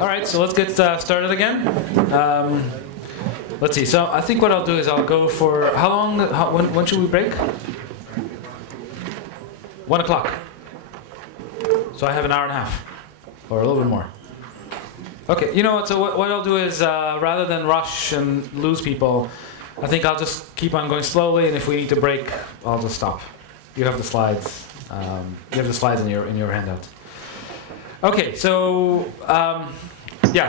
All right, so let's get started again. Let's see. So I think what I'll do is I'll go for how long? When should we break? 1 o'clock. So I have an hour and a half, or a little bit more. Okay. You know what? So what I'll do is rather than rush and lose people, I think I'll just keep on going slowly, and if we need to break, I'll just stop. You have the slides. You have the slides in your handout. Okay, so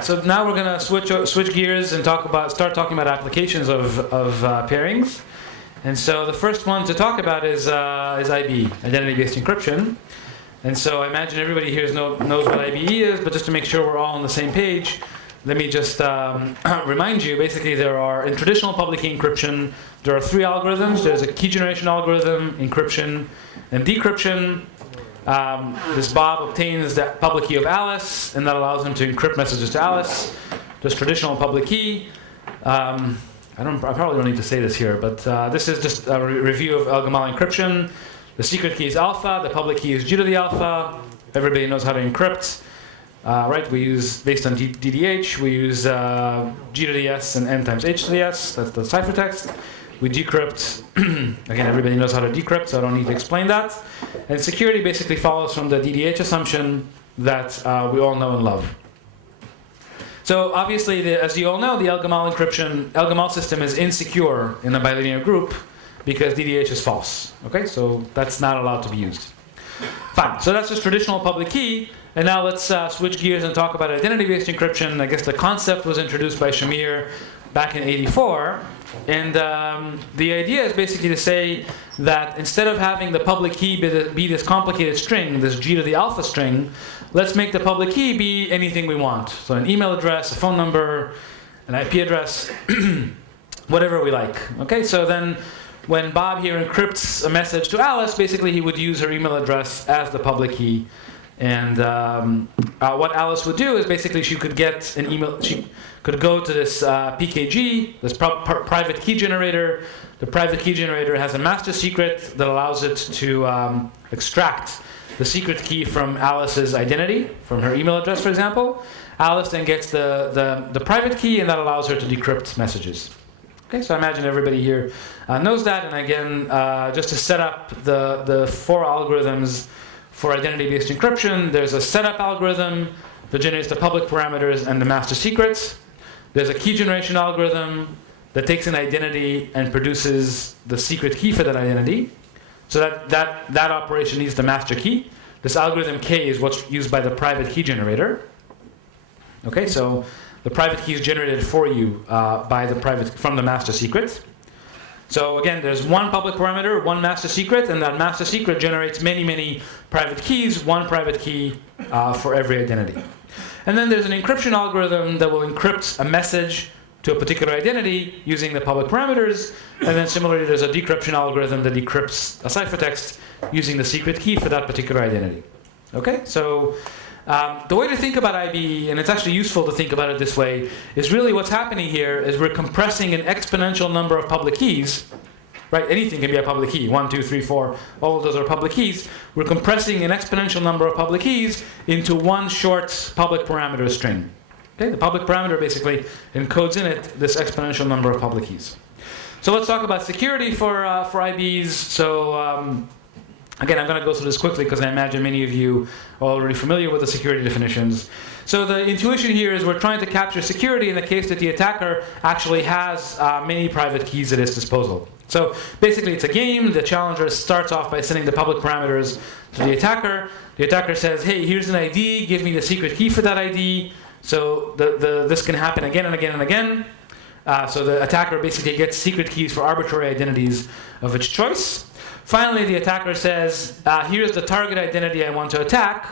so now we're going to switch gears and start talking about applications of pairings. And so the first one to talk about is IBE, identity-based encryption. And so I imagine everybody here knows what IBE is, but just to make sure we're all on the same page, let me just remind you. Basically, in traditional public key encryption, there are 3 algorithms. There's a key generation algorithm, encryption, and decryption. This Bob obtains the public key of Alice, and that allows him to encrypt messages to Alice. There's traditional public key. I probably don't need to say this here, but this is just a review of El-Gamal encryption. The secret key is alpha. The public key is G to the alpha. Everybody knows how to encrypt. Right? We use, based on DDH, we use G to the S and N times H to the S. That's the ciphertext. We decrypt. Again, everybody knows how to decrypt, so I don't need to explain that. And security basically follows from the DDH assumption that we all know and love. So obviously, as you all know, the El-Gamal system is insecure in a bilinear group because DDH is false. Okay, so that's not allowed to be used. Fine. So that's just traditional public key. And now let's switch gears and talk about identity-based encryption. I guess the concept was introduced by Shamir back in '84. And the idea is basically to say that instead of having the public key be this complicated string, this G to the alpha string, let's make the public key be anything we want. So an email address, a phone number, an IP address, whatever we like. Okay, so then when Bob here encrypts a message to Alice, basically he would use her email address as the public key. And what Alice would do is basically she could get an email. She could go to this PKG, this private key generator. The private key generator has a master secret that allows it to extract the secret key from Alice's identity, from her email address, for example. Alice then gets the private key, and that allows her to decrypt messages. Okay, so I imagine everybody here knows that. And again, just to set up the 4 algorithms for identity-based encryption, there's a setup algorithm that generates the public parameters and the master secrets. There's a key generation algorithm that takes an identity and produces the secret key for that identity. So that operation needs the master key. This algorithm K is what's used by the private key generator. Okay, so the private key is generated for you from the master secret. So again, there's 1 public parameter, 1 master secret, and that master secret generates many, many private keys, 1 private key for every identity. And then there's an encryption algorithm that will encrypt a message to a particular identity using the public parameters. And then similarly, there's a decryption algorithm that decrypts a ciphertext using the secret key for that particular identity. Okay, so the way to think about IBE, and it's actually useful to think about it this way, is really what's happening here is we're compressing an exponential number of public keys. Right? Anything can be a public key. 1, 2, 3, 4. All of those are public keys. We're compressing an exponential number of public keys into 1 short public parameter string. Okay? The public parameter basically encodes in it this exponential number of public keys. So let's talk about security for IBEs. So again, I'm going to go through this quickly because I imagine many of you are already familiar with the security definitions. So the intuition here is we're trying to capture security in the case that the attacker actually has many private keys at his disposal. So basically, it's a game. The challenger starts off by sending the public parameters to the attacker. The attacker says, hey, here's an ID. Give me the secret key for that ID. So this can happen again and again and again. So the attacker basically gets secret keys for arbitrary identities of its choice. Finally, the attacker says, here's the target identity I want to attack.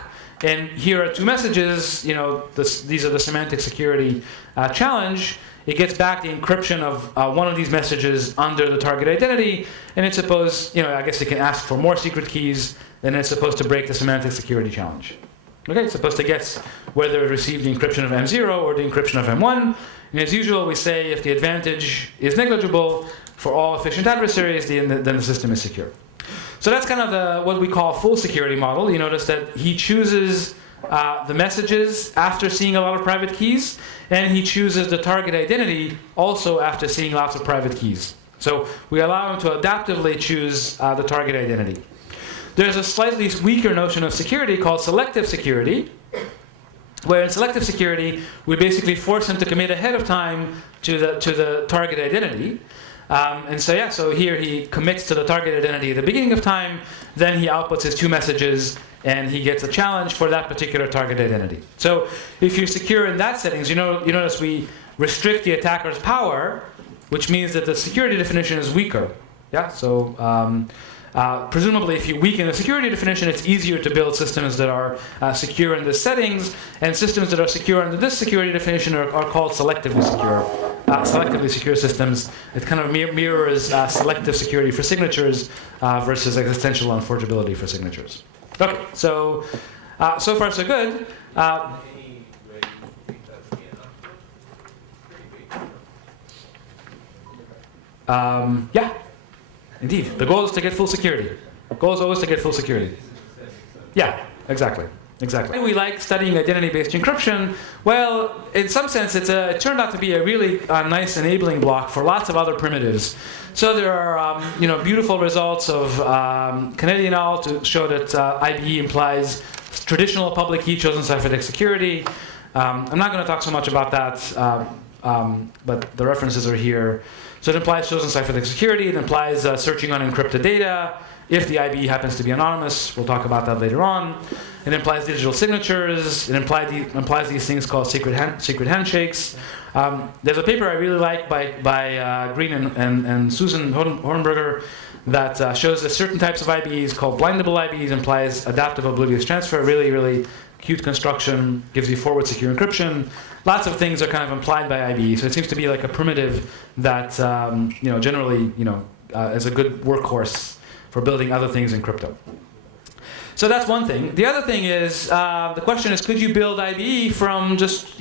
And here are 2 messages. You know, these are the semantic security challenge. It gets back the encryption of one of these messages under the target identity, and it's supposed, I guess it can ask for more secret keys, and it's supposed to break the semantic security challenge. Okay, it's supposed to guess whether it received the encryption of M0 or the encryption of M1. And as usual, we say if the advantage is negligible for all efficient adversaries, then the system is secure. So that's kind of what we call full security model. You notice that he chooses the messages after seeing a lot of private keys, and he chooses the target identity also after seeing lots of private keys. So we allow him to adaptively choose the target identity. There's a slightly weaker notion of security called selective security, where in selective security, we basically force him to commit ahead of time to the target identity. And so yeah, so here he commits to the target identity at the beginning of time, then he outputs his 2 messages, and he gets a challenge for that particular target identity. So if you're secure in that settings, you notice we restrict the attacker's power, which means that the security definition is weaker. Yeah, so presumably if you weaken the security definition, it's easier to build systems that are secure in the settings, and systems that are secure under this security definition are called selectively secure. Selectively secure systems, it kind of mirrors selective security for signatures versus existential unforgeability for signatures. Okay, so so far so good. Yeah, indeed. The goal is to get full security. The goal is always to get full security. Yeah, exactly. Exactly. We like studying identity-based encryption. Well, in some sense, it turned out to be a really nice enabling block for lots of other primitives. So there are beautiful results of Kennedy et al. To show that IBE implies traditional public key chosen ciphertext security. I'm not going to talk so much about that, but the references are here. So it implies chosen ciphertext security. It implies searching on encrypted data if the IBE happens to be anonymous. We'll talk about that later on. It implies digital signatures. It implies these things called secret handshakes. There's a paper I really like by Green and Susan Hornberger that shows that certain types of IBEs called blindable IBEs implies adaptive oblivious transfer. Really, really cute construction, gives you forward secure encryption. Lots of things are kind of implied by IBE. So it seems to be like a primitive that generally is a good workhorse for building other things in crypto. So that's one thing. The other thing is, the question is, could you build IBE from just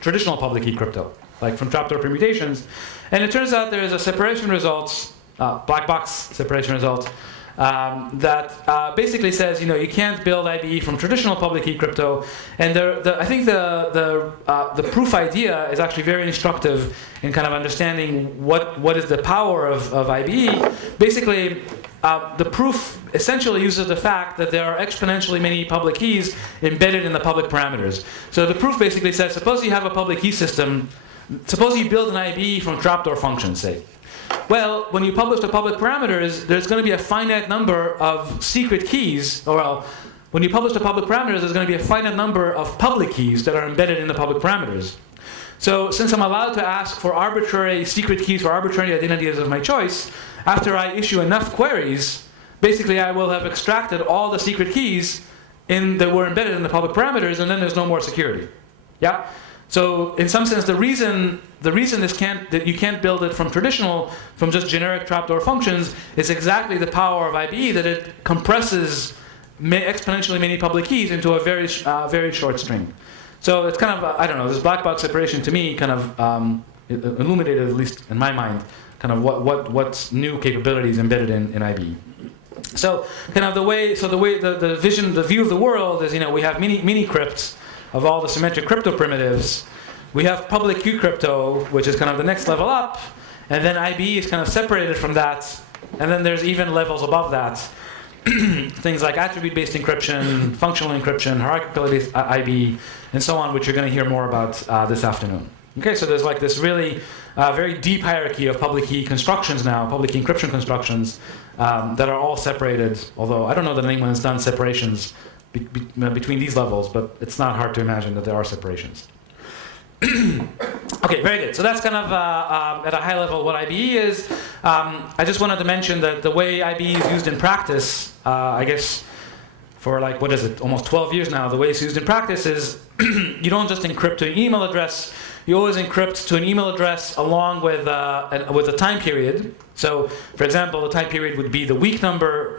traditional public key crypto, like from trapdoor permutations? And it turns out there is a separation results, black box separation result, that basically says you can't build IBE from traditional public key crypto. And I think the proof idea is actually very instructive in kind of understanding what is the power of IBE. Basically, the proof essentially uses the fact that there are exponentially many public keys embedded in the public parameters. So the proof basically says, suppose you have a public key system, suppose you build an IBE from trapdoor functions, say. Well, when you publish the public parameters, there's going to be a finite number of secret keys, when you publish the public parameters, there's going to be a finite number of public keys that are embedded in the public parameters. So since I'm allowed to ask for arbitrary secret keys for arbitrary identities of my choice, after I issue enough queries, basically I will have extracted all the secret keys that were embedded in the public parameters, and then there's no more security. Yeah? So in some sense, the reason that you can't build it from just generic trapdoor functions is exactly the power of IBE, that it compresses exponentially many public keys into a very short string. So it's kind of, I don't know, this black box separation to me kind of illuminated, at least in my mind, kind of what's new capabilities embedded in IBE. So kind of the view of the world is, we have mini crypts of all the symmetric crypto primitives. We have public key crypto, which is kind of the next level up, and then IBE is kind of separated from that, and then there's even levels above that. Things like attribute-based encryption, functional encryption, hierarchical IBE, and so on, which you're going to hear more about this afternoon. Okay, so there's like this really very deep hierarchy of public key constructions now, public key encryption constructions, that are all separated, although I don't know that anyone has done separations between these levels, but it's not hard to imagine that there are separations. Okay, very good. So that's kind of at a high level what IBE is. I just wanted to mention that the way IBE is used in practice, I guess for like, what is it, almost 12 years now, the way it's used in practice is you don't just encrypt to an email address, you always encrypt to an email address along with a time period. So, for example, the time period would be the week number.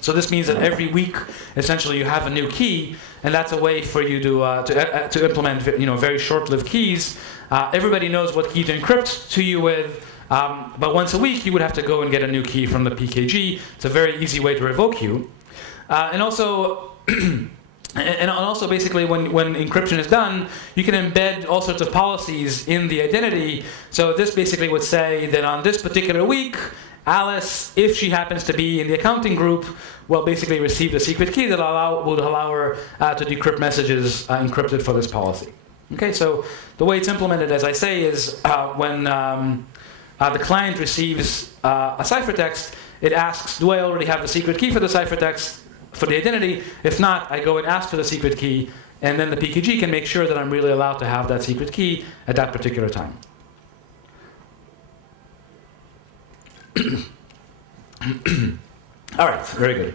So this means that every week, essentially, you have a new key, and that's a way for you to implement very short-lived keys. Everybody knows what key to encrypt to you with, but once a week, you would have to go and get a new key from the PKG. It's a very easy way to revoke you. And also, And also, basically, when encryption is done, you can embed all sorts of policies in the identity. So this basically would say that on this particular week, Alice, if she happens to be in the accounting group, will basically receive the secret key that would allow her to decrypt messages encrypted for this policy. Okay, so the way it's implemented, as I say, is when the client receives a ciphertext, it asks, do I already have the secret key for the ciphertext for the identity? If not, I go and ask for the secret key, and then the PKG can make sure that I'm really allowed to have that secret key at that particular time. All right, very good.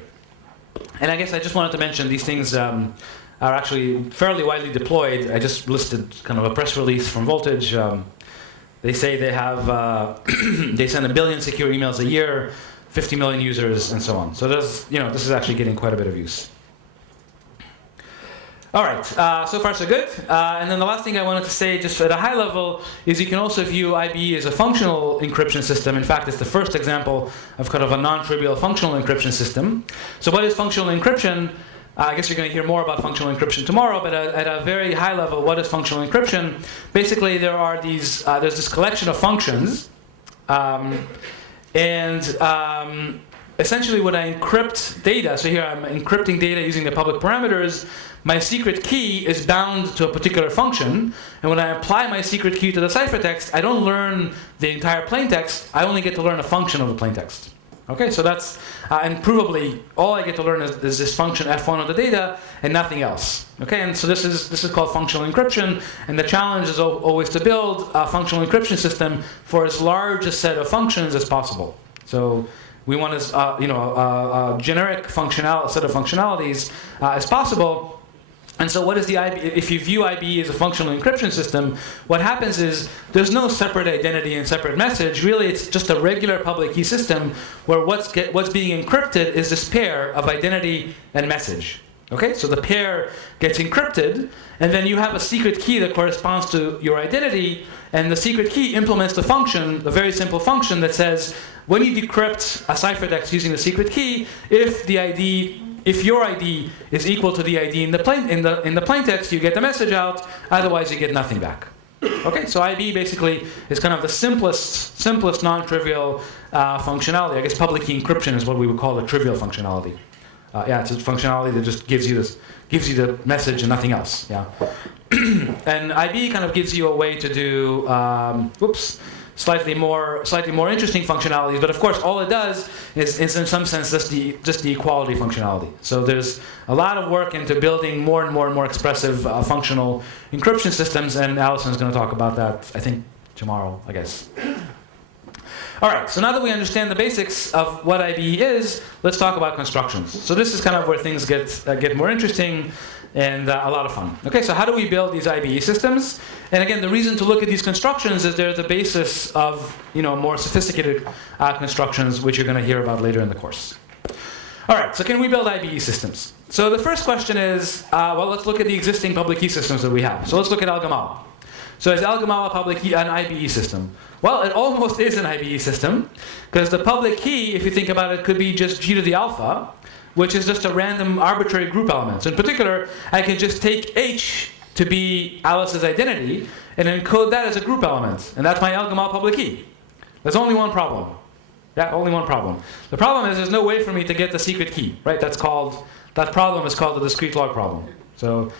And I guess I just wanted to mention these things are actually fairly widely deployed. I just listed kind of a press release from Voltage. They say they have, they send 1 billion secure emails a year, 50 million users, and so on. So there's, this is actually getting quite a bit of use. All right, so far so good. And then the last thing I wanted to say, just at a high level, is you can also view IBE as a functional encryption system. In fact, it's the first example of kind of a non-trivial functional encryption system. So what is functional encryption? I guess you're going to hear more about functional encryption tomorrow, but at a very high level, what is functional encryption? Basically, there are these, there's this collection of functions, essentially when I encrypt data, so here I'm encrypting data using the public parameters, my secret key is bound to a particular function, and when I apply my secret key to the ciphertext, I don't learn the entire plaintext, I only get to learn a function of the plaintext. Okay, so that's, and provably, all I get to learn is this function f1 of the data, and nothing else. Okay, and so this is called functional encryption, and the challenge is always to build a functional encryption system for as large a set of functions as possible. So we want as a generic set of functionalities as possible. And so what is the IBE? If you view IBE as a functional encryption system, what happens is there's no separate identity and separate message. Really, it's just a regular public key system where what's being encrypted is this pair of identity and message. Okay, so the pair gets encrypted, and then you have a secret key that corresponds to your identity, and the secret key implements the function, the very simple function that says, when you decrypt a ciphertext using the secret key, if your ID is equal to the ID in the plaintext, you get the message out. Otherwise, you get nothing back. Okay, so IBE basically is kind of the simplest non-trivial functionality. I guess public key encryption is what we would call the trivial functionality. Yeah, it's a functionality that just gives you the message and nothing else. Yeah, and IBE kind of gives you a way to do slightly more interesting functionalities. But of course, all it does is in some sense just the equality functionality. So there's a lot of work into building more and more expressive functional encryption systems, and Allison's going to talk about that, I think, tomorrow, I guess. All right, so now that we understand the basics of what IBE is, let's talk about constructions. So this is kind of where things get more interesting and a lot of fun. Okay, so how do we build these IBE systems? And again, the reason to look at these constructions is they're the basis of more sophisticated constructions, which you're going to hear about later in the course. All right, so can we build IBE systems? So the first question is, well, let's look at the existing public key systems that we have. So let's look at Al-Gamal. So is Al-Gamal a public key, an IBE system? Well, it almost is an IBE system, because the public key, if you think about it, could be just G to the alpha, which is just a random arbitrary group element. So in particular, I can just take H to be Alice's identity and encode that as a group element. And that's my Al-Gamal public key. There's only one problem. Yeah, only one problem. The problem is there's no way for me to get the secret key, right? That problem is called the discrete log problem. So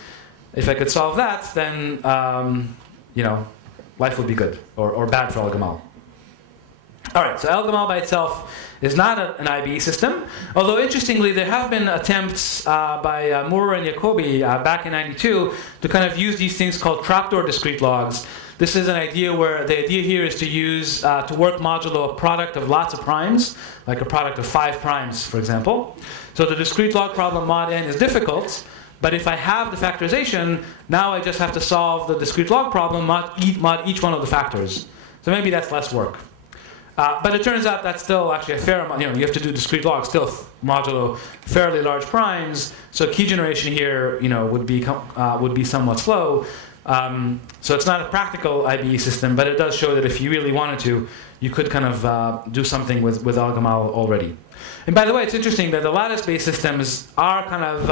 if I could solve that, then life would be good, or bad for Al-Gamal. All right, so Al-Gamal by itself is not an IBE system, although interestingly there have been attempts by Moore and Jacobi back in '92 to kind of use these things called trapdoor discrete logs. This is an idea where the idea here is to use, to work modulo a product of lots of primes, like a product of 5 primes, for example. So the discrete log problem mod n is difficult, but if I have the factorization, now I just have to solve the discrete log problem, mod each one of the factors. So maybe that's less work. But it turns out that's still actually a fair amount. You have to do discrete log still modulo fairly large primes. So key generation here, would be somewhat slow. So it's not a practical IBE system, but it does show that if you really wanted to, you could kind of do something with Al-Gamal already. And by the way, it's interesting that the lattice-based systems are kind of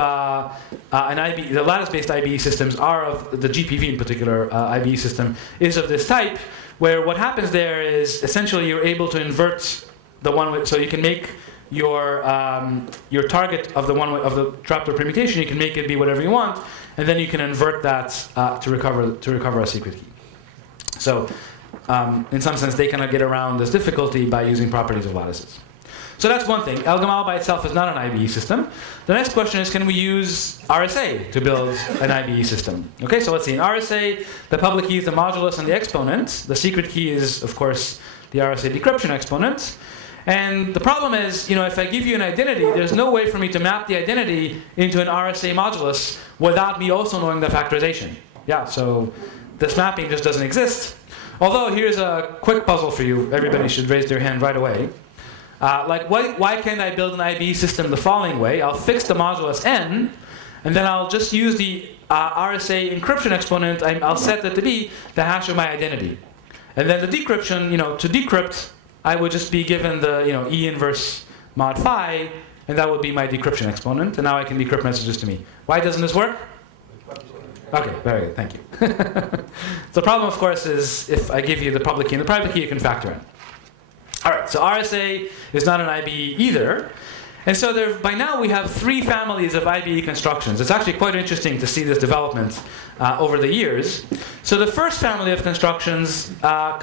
the lattice-based IBE systems are of the GPV in particular IBE system is of this type, where what happens there is essentially you're able to invert the one-way, so you can make your target of the one-way of the trapdoor permutation. You can make it be whatever you want, and then you can invert that to recover a secret key. So in some sense, they kind of get around this difficulty by using properties of lattices. So that's one thing. Al-Gamal by itself is not an IBE system. The next question is, can we use RSA to build an IBE system? Okay, so let's see. In RSA, the public key is the modulus and the exponent. The secret key is, of course, the RSA decryption exponent. And the problem is, if I give you an identity, there's no way for me to map the identity into an RSA modulus without me also knowing the factorization. Yeah, so this mapping just doesn't exist. Although here's a quick puzzle for you. Everybody should raise their hand right away. Why can't I build an IBE system the following way? I'll fix the modulus n, and then I'll just use the RSA encryption exponent. I'll set that to be the hash of my identity. And then the decryption, to decrypt, I would just be given the E inverse mod phi, and that would be my decryption exponent. And now I can decrypt messages to me. Why doesn't this work? Okay, very good, thank you. The problem, of course, is if I give you the public key and the private key, you can factor in. All right, so RSA is not an IBE either. And so by now we have 3 families of IBE constructions. It's actually quite interesting to see this development over the years. So the first family of constructions are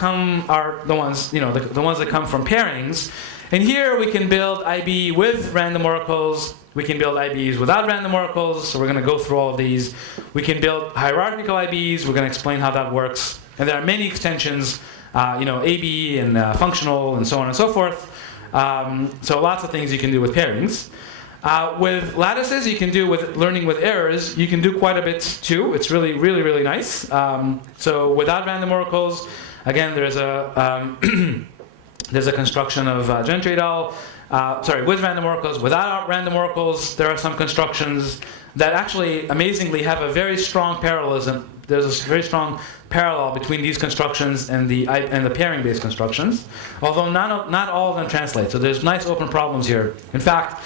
the ones, the ones that come from pairings. And here we can build IBE with random oracles. We can build IBEs without random oracles. So we're going to go through all of these. We can build hierarchical IBEs. We're going to explain how that works. And there are many extensions, ABE and functional and so on and so forth. So lots of things you can do with pairings. With lattices, you can do with learning with errors. You can do quite a bit too. It's really, really, really nice. So without random oracles, again, there's a there's a construction of Gentry et al. With random oracles. Without random oracles, there are some constructions that actually, amazingly, have a very strong parallelism. There's a very strong parallel between these constructions and the pairing-based constructions, although not all of them translate. So there's nice open problems here. In fact,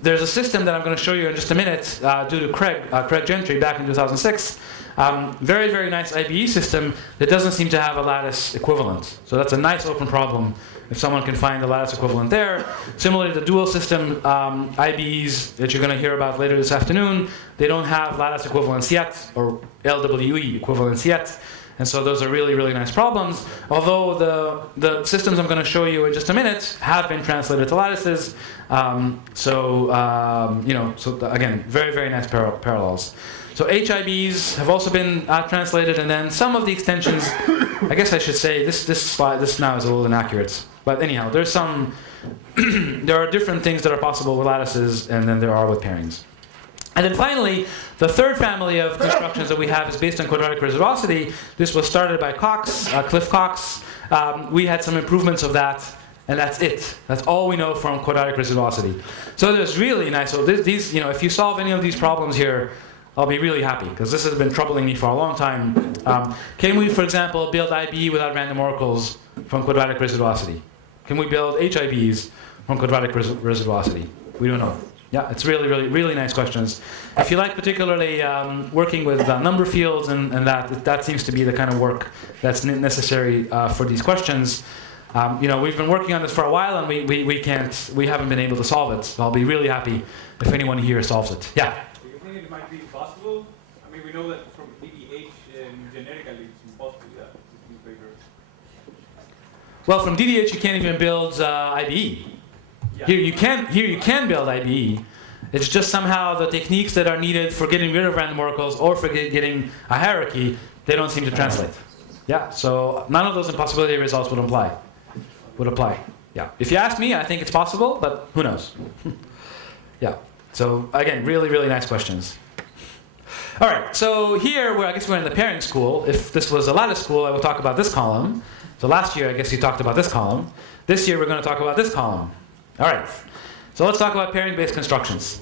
there's a system that I'm going to show you in just a minute due to Craig Gentry back in 2006. Very, very nice IBE system that doesn't seem to have a lattice equivalent. So that's a nice open problem if someone can find the lattice equivalent there. Similarly, the dual system IBEs that you're going to hear about later this afternoon, they don't have lattice equivalence yet, or LWE equivalence yet. And so those are really, really nice problems. Although the systems I'm going to show you in just a minute have been translated to lattices. So again, very, very nice parallels. So HIBs have also been translated, and then some of the extensions, I guess I should say, this now is a little inaccurate. But anyhow, there's some, there are different things that are possible with lattices, and then there are with pairings. And then finally, the third family of constructions that we have is based on quadratic reciprocity. This was started by Cliff Cox. We had some improvements of that, and that's it. That's all we know from quadratic reciprocity. So there's really nice. So these, if you solve any of these problems here, I'll be really happy, because this has been troubling me for a long time. Can we, for example, build IBE without random oracles from quadratic reciprocity? Can we build HIBs from quadratic reciprocity? We don't know. Yeah, it's really, really, really nice questions. If you like particularly working with number fields and that seems to be the kind of work that's necessary for these questions. We've been working on this for a while, and we haven't been able to solve it. So I'll be really happy if anyone here solves it. Yeah. Do you think it might be possible? I mean, we know that from DDH generically it's impossible. Yeah, well, from DDH you can't even build IBE. Yeah. Here you can build IBE. It's just somehow the techniques that are needed for getting rid of random oracles or for getting a hierarchy, they don't seem to translate. Yeah, so none of those impossibility results would apply. Yeah. If you ask me, I think it's possible, but who knows? Yeah. So again, really, really nice questions. All right, so here, I guess we're in the pairing school. If this was a lattice school, I would talk about this column. So last year, I guess you talked about this column. This year, we're going to talk about this column. All right, so let's talk about pairing-based constructions.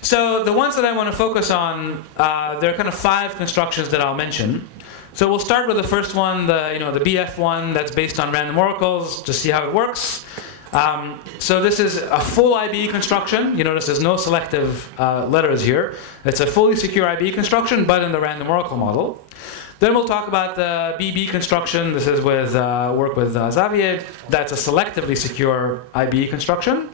So the ones that I want to focus on, there are kind of 5 constructions that I'll mention. So we'll start with the first one, the BF one that's based on random oracles, to see how it works. So this is a full IBE construction. You notice there's no selective letters here. It's a fully secure IBE construction, but in the random oracle model. Then we'll talk about the BB construction. This is with work with Xavier. That's a selectively secure IBE construction.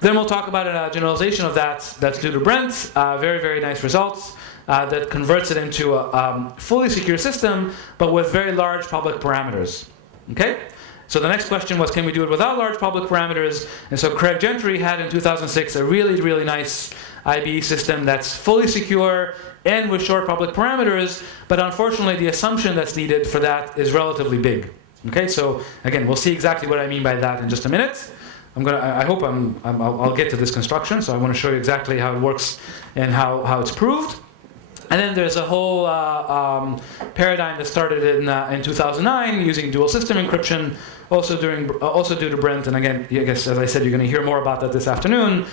Then we'll talk about a generalization of that's due to Brent. Very, very nice results that converts it into a fully secure system, but with very large public parameters. Okay? So the next question was, can we do it without large public parameters? And so Craig Gentry had in 2006 a really, really nice IBE system that's fully secure and with short public parameters, but unfortunately the assumption that's needed for that is relatively big. Okay, so again, we'll see exactly what I mean by that in just a minute. I hope I'll get to this construction, so I want to show you exactly how it works and how it's proved. And then there's a whole paradigm that started in 2009 using dual system encryption, also due to Brent. And again, I guess as I said, you're going to hear more about that this afternoon,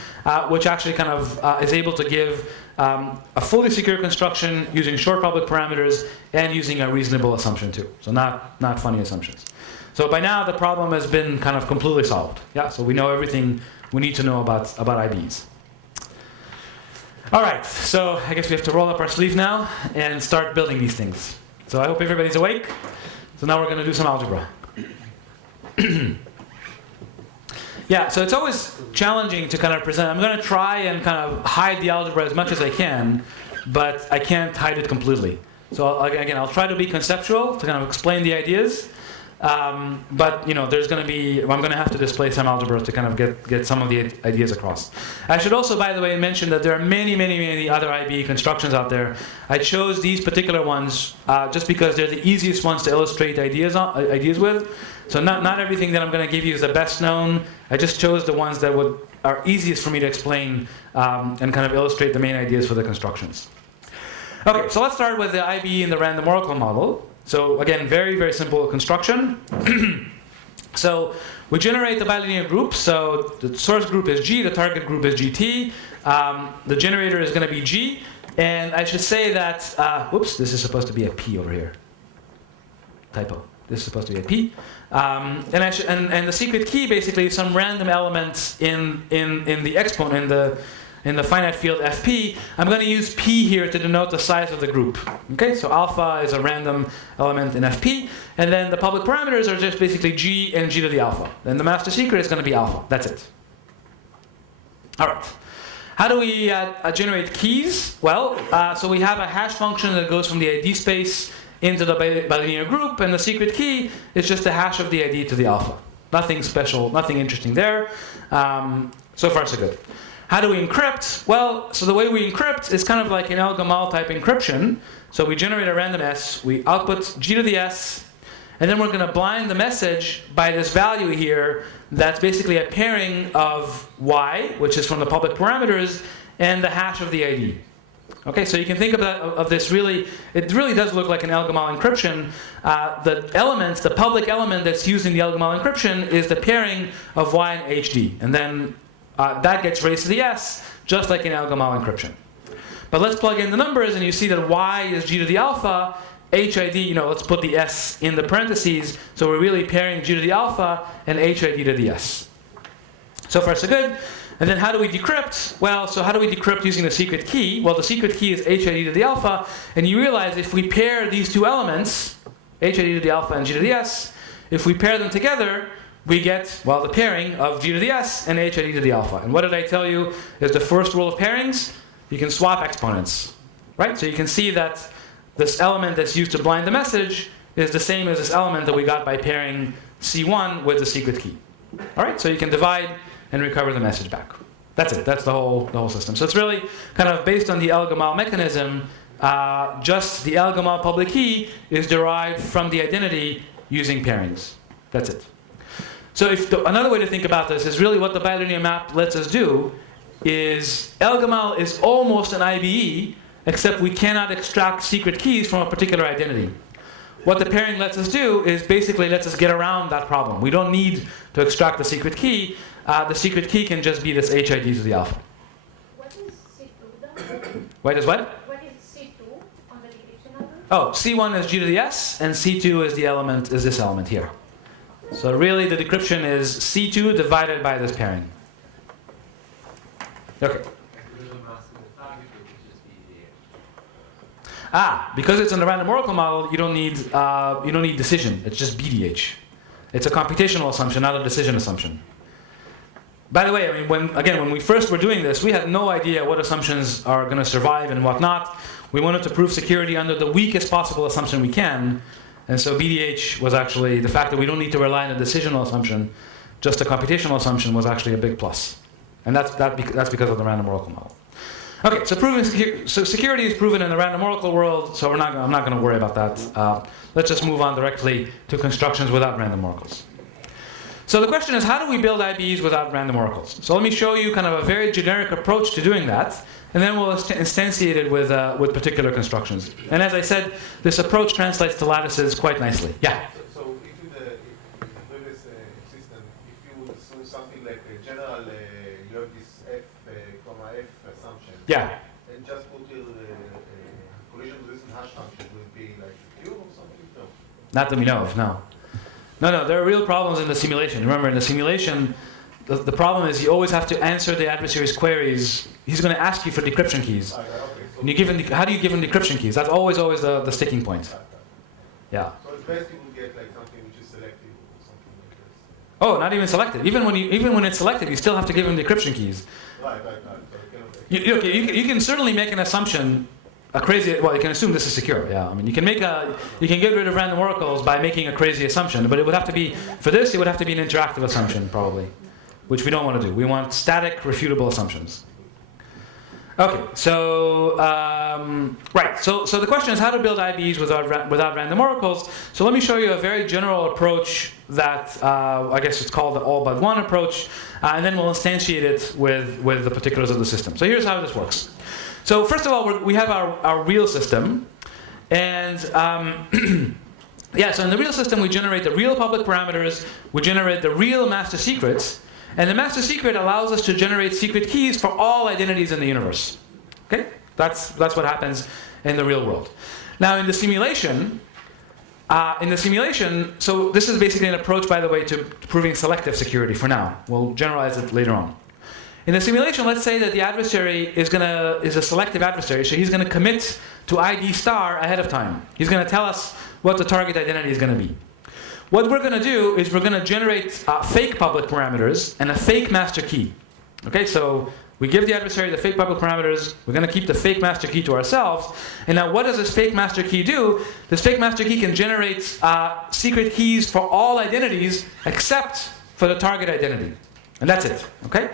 which actually kind of is able to give a fully secure construction using short public parameters and using a reasonable assumption too. So not funny assumptions. So by now the problem has been kind of completely solved. Yeah. So we know everything we need to know about IBEs. All right, so I guess we have to roll up our sleeve now and start building these things. So I hope everybody's awake. So now we're going to do some algebra. Yeah, so it's always challenging to kind of present. I'm going to try and kind of hide the algebra as much as I can, but I can't hide it completely. So again, I'll try to be conceptual to kind of explain the ideas. But there's going to be, I'm going to have to display some algebra to kind of get some of the ideas across. I should also, by the way, mention that there are many, many, many other IBE constructions out there. I chose these particular ones just because they're the easiest ones to illustrate ideas with. So not everything that I'm going to give you is the best known. I just chose the ones that are easiest for me to explain and kind of illustrate the main ideas for the constructions. Okay, so let's start with the IBE in the random oracle model. So again, very, very simple construction. So we generate the bilinear group. So the source group is G, the target group is GT. The generator is going to be G. And I should say that, whoops, this is supposed to be a P over here. Typo. This is supposed to be a P. And the secret key basically is some random elements in the exponent, in the finite field Fp. I'm going to use P here to denote the size of the group. Okay, so alpha is a random element in Fp, and then the public parameters are just basically G and G to the alpha. Then the master secret is going to be alpha. That's it. All right. How do we generate keys? Well, so we have a hash function that goes from the ID space into the bilinear group, and the secret key is just a hash of the ID to the alpha. Nothing special, nothing interesting there. So far, so good. How do we encrypt? Well, so the way we encrypt is kind of like an El-Gamal type encryption. So we generate a random S, we output G to the S, and then we're going to blind the message by this value here that's basically a pairing of Y, which is from the public parameters, and the hash of the ID. Okay, so you can think of this really, it really does look like an El-Gamal encryption. The elements, the public element that's used in the El-Gamal encryption is the pairing of Y and HD. And then that gets raised to the S, just like in El-Gamal encryption. But let's plug in the numbers, and you see that Y is G to the alpha, HID, let's put the S in the parentheses, so we're really pairing G to the alpha and HID to the S. So far, so good. And then how do we decrypt? Well, so how do we decrypt using the secret key? Well, the secret key is HID to the alpha, and you realize if we pair these two elements, HID to the alpha and G to the S, if we pair them together, we get, well, the pairing of G to the S and HID to the alpha. And what did I tell you is the first rule of pairings? You can swap exponents, right? So you can see that this element that's used to blind the message is the same as this element that we got by pairing C1 with the secret key. All right, so you can divide and recover the message back. That's it. That's the whole system. So it's really kind of based on the El-Gamal mechanism. Just the El-Gamal public key is derived from the identity using pairings. That's it. So another way to think about this is really what the bilinear map lets us do is El-Gamal is almost an IBE, except we cannot extract secret keys from a particular identity. What the pairing lets us do is basically lets us get around that problem. We don't need to extract the secret key. The secret key can just be this HID to the alpha. What is C2 then? What is what? What is C2 on the decryption algorithm? Oh, C1 is G to the S, and C2 is this element here. So really the decryption is C2 divided by this pairing. Okay. Because it's in the random oracle model, you don't need decision. It's just BDH. It's a computational assumption, not a decision assumption. By the way, I mean, when we first were doing this, we had no idea what assumptions are going to survive and what not. We wanted to prove security under the weakest possible assumption we can. And so BDH was actually, the fact that we don't need to rely on a decisional assumption, just a computational assumption was actually a big plus. And that's because of the random oracle model. Okay, so security is proven in the random oracle world, so I'm not going to worry about that. Let's just move on directly to constructions without random oracles. So the question is, how do we build IBEs without random oracles? So let me show you kind of a very generic approach to doing that, and then we'll instantiate it with particular constructions. And as I said, this approach translates to lattices quite nicely. Yeah? So if in the previous system, if you would assume something like a general, you have this F, comma F assumption. Yeah. And just put your collision-resistant hash function, would it be like secure or something? No. Not that we know of, no. No, there are real problems in the simulation. Remember, in the simulation, the problem is you always have to answer the adversary's queries. He's going to ask you for decryption keys. Okay, so And you give him how do you give him decryption keys? That's always the sticking point. Yeah. So it's best you will get like something which is selective or something like this. Oh, not even selected. Even when it's selected, you still have to give him decryption keys. Right. So it cannot You can certainly make an assumption. Well, you can assume this is secure. Yeah, I mean, you can get rid of random oracles by making a crazy assumption, but it would have to be, for this, it would have to be an interactive assumption, probably, which we don't want to do. We want static, refutable assumptions. Okay, so, right, so the question is how to build IBEs without random oracles. So let me show you a very general approach that, I guess it's called the all but one approach, and then we'll instantiate it with the particulars of the system. So here's how this works. So first of all, we have our real system, and yeah. So in the real system, we generate the real public parameters, we generate the real master secrets, and the master secret allows us to generate secret keys for all identities in the universe. Okay, that's what happens in the real world. Now in the simulation, so this is basically an approach, by the way, to proving selective security. For now, we'll generalize it later on. In the simulation, let's say that the adversary is a selective adversary, so he's going to commit to ID star ahead of time. He's going to tell us what the target identity is going to be. What we're going to do is we're going to generate fake public parameters and a fake master key. Okay, so we give the adversary the fake public parameters. We're going to keep the fake master key to ourselves. And now what does this fake master key do? This fake master key can generate secret keys for all identities except for the target identity. And that's it. Okay?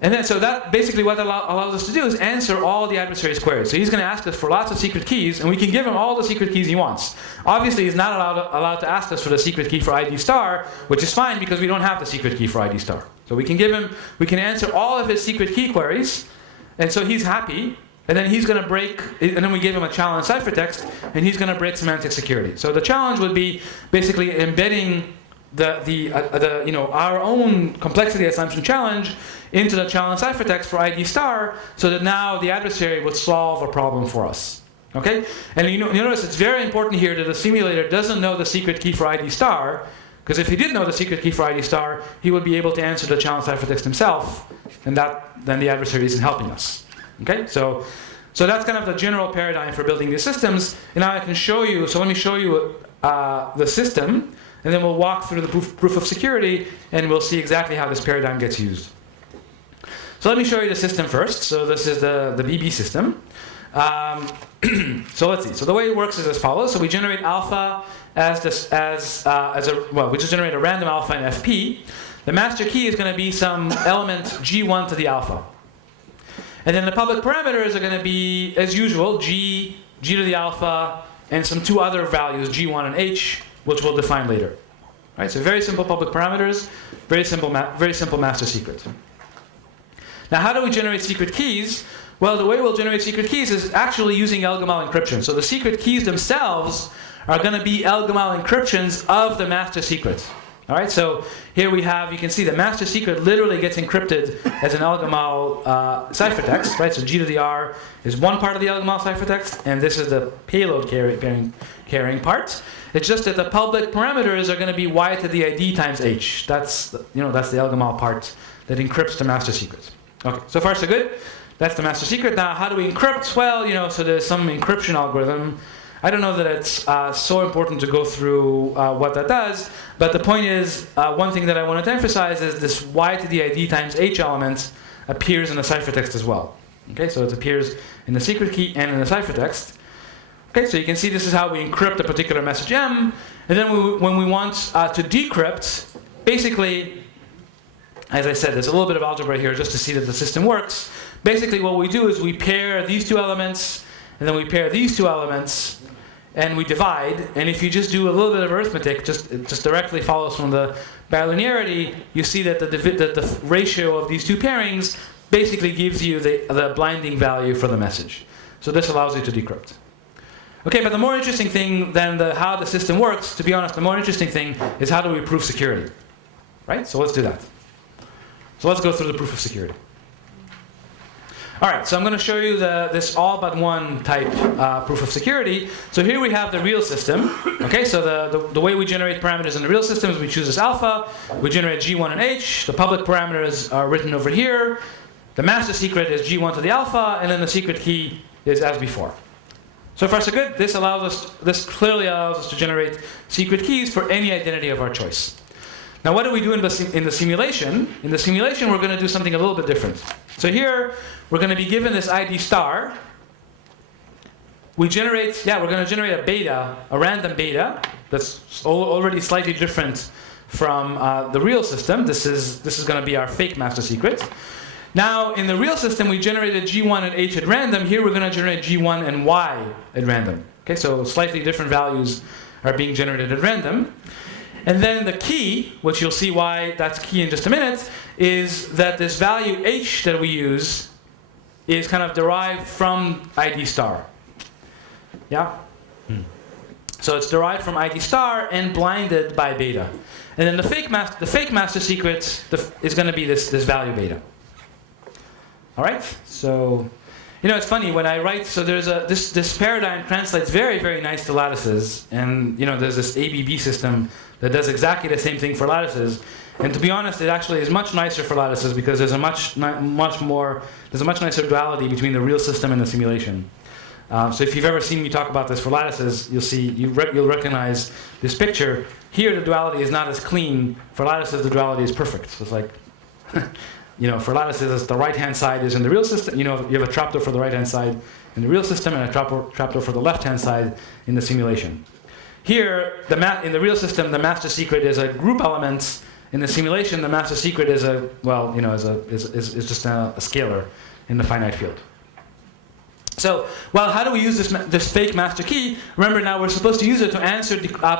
And then, so that basically what allows us to do is answer all the adversary's queries. So he's going to ask us for lots of secret keys, and we can give him all the secret keys he wants. Obviously, he's not allowed to ask us for the secret key for ID star, which is fine because we don't have the secret key for ID star. So we can answer all of his secret key queries, and so he's happy. And then he's going to break, and then we give him a challenge ciphertext, and he's going to break semantic security. So the challenge would be basically embedding our own complexity assumption challenge into the challenge ciphertext for ID star, so that now the adversary would solve a problem for us. Okay? And you notice it's very important here that the simulator doesn't know the secret key for ID star, because if he did know the secret key for ID star, he would be able to answer the challenge ciphertext himself, and then the adversary isn't helping us. Okay? So that's kind of the general paradigm for building these systems. And now I can show you, so let me show you the system, and then we'll walk through the proof of security, and we'll see exactly how this paradigm gets used. So let me show you the system first. So this is the BB system. So let's see. So the way it works is as follows. So we generate alpha we just generate a random alpha in FP. The master key is going to be some element G1 to the alpha. And then the public parameters are going to be, as usual, G to the alpha, and some two other values, G1 and H, which we'll define later. Right? So very simple public parameters, very simple master secret. Now, how do we generate secret keys? Well, the way we'll generate secret keys is actually using El-Gamal encryption. So the secret keys themselves are going to be El-Gamal encryptions of the master secret. All right, so here we have, you can see the master secret literally gets encrypted as an Elgamal ciphertext, right? So G to the R is one part of the Elgamal ciphertext, and this is the payload carrying part. It's just that the public parameters are going to be Y to the ID times H. That's the Elgamal part that encrypts the master secret. Okay, so far so good. That's the master secret. Now, how do we encrypt? Well, so there's some encryption algorithm. I don't know that it's so important to go through what that does, but the point is, one thing that I wanted to emphasize is this Y to the ID times H element appears in the ciphertext as well. Okay, so it appears in the secret key and in the ciphertext. Okay, so you can see this is how we encrypt a particular message M, and then when we want to decrypt, basically, as I said, there's a little bit of algebra here just to see that the system works. Basically, what we do is we pair these two elements, and then we pair these two elements, and we divide. And if you just do a little bit of arithmetic, it just directly follows from the bilinearity, you see that the ratio of these two pairings basically gives you the blinding value for the message. So this allows you to decrypt. Okay, but the more interesting thing than how the system works, to be honest, the more interesting thing is how do we prove security, right? So let's do that. So let's go through the proof of security. All right, so I'm going to show you this all but one type proof of security. So here we have the real system. Okay, so the way we generate parameters in the real system is we choose this alpha, we generate G1 and H, the public parameters are written over here, the master secret is G1 to the alpha, and then the secret key is as before. So far so good. This clearly allows us to generate secret keys for any identity of our choice. Now what do we do in the simulation? In the simulation we're going to do something a little bit different. So here we're going to be given this ID star. We're going to generate a beta, a random beta that's already slightly different from the real system. This is going to be our fake master secret. Now in the real system we generated G1 and H at random. Here we're going to generate G1 and Y at random. Okay, so slightly different values are being generated at random. And then the key, which you'll see why that's key in just a minute, is that this value H that we use is kind of derived from ID star. Yeah? So it's derived from ID star and blinded by beta. And then the fake master secret is going to be this value beta. All right? So, it's funny when I write. So there's this paradigm translates very, very nice to lattices, and there's this ABB system that does exactly the same thing for lattices. And to be honest, it actually is much nicer for lattices because there's a much nicer duality between the real system and the simulation. So if you've ever seen me talk about this for lattices, you'll recognize this picture. Here the duality is not as clean. For lattices, the duality is perfect. So it's like, for lattices, the right-hand side is in the real system. You have a trapdoor for the right-hand side in the real system and a trapdoor for the left-hand side in the simulation. Here, in the real system, the master secret is a group element. In the simulation, the master secret is is just a scalar in the finite field. So, how do we use this fake master key? Remember, now we're supposed to use it to answer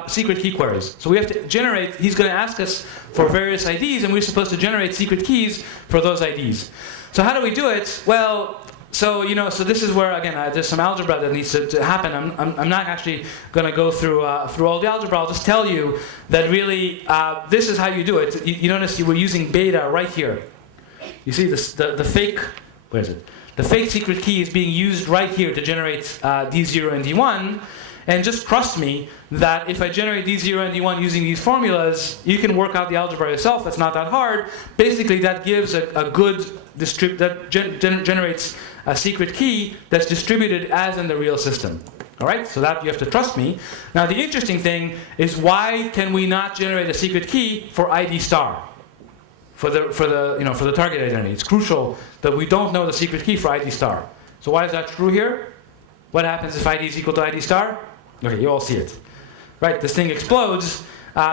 secret key queries. So we have to generate. He's going to ask us for various IDs, and we're supposed to generate secret keys for those IDs. So how do we do it? Well. So this is where again there's some algebra that needs to happen. I'm not actually going to go through all the algebra. I'll just tell you that really this is how you do it. You notice you were using beta right here. You see the fake. Where is it? The fake secret key is being used right here to generate D0 and D1. And just trust me that if I generate D0 and D1 using these formulas, you can work out the algebra yourself. It's not that hard. Basically, that gives a good generates a secret key that's distributed as in the real system. All right, so that you have to trust me. Now, the interesting thing is why can we not generate a secret key for ID star, for the target identity? It's crucial that we don't know the secret key for ID star. So why is that true here? What happens if ID is equal to ID star? Okay, you all see it, right? This thing explodes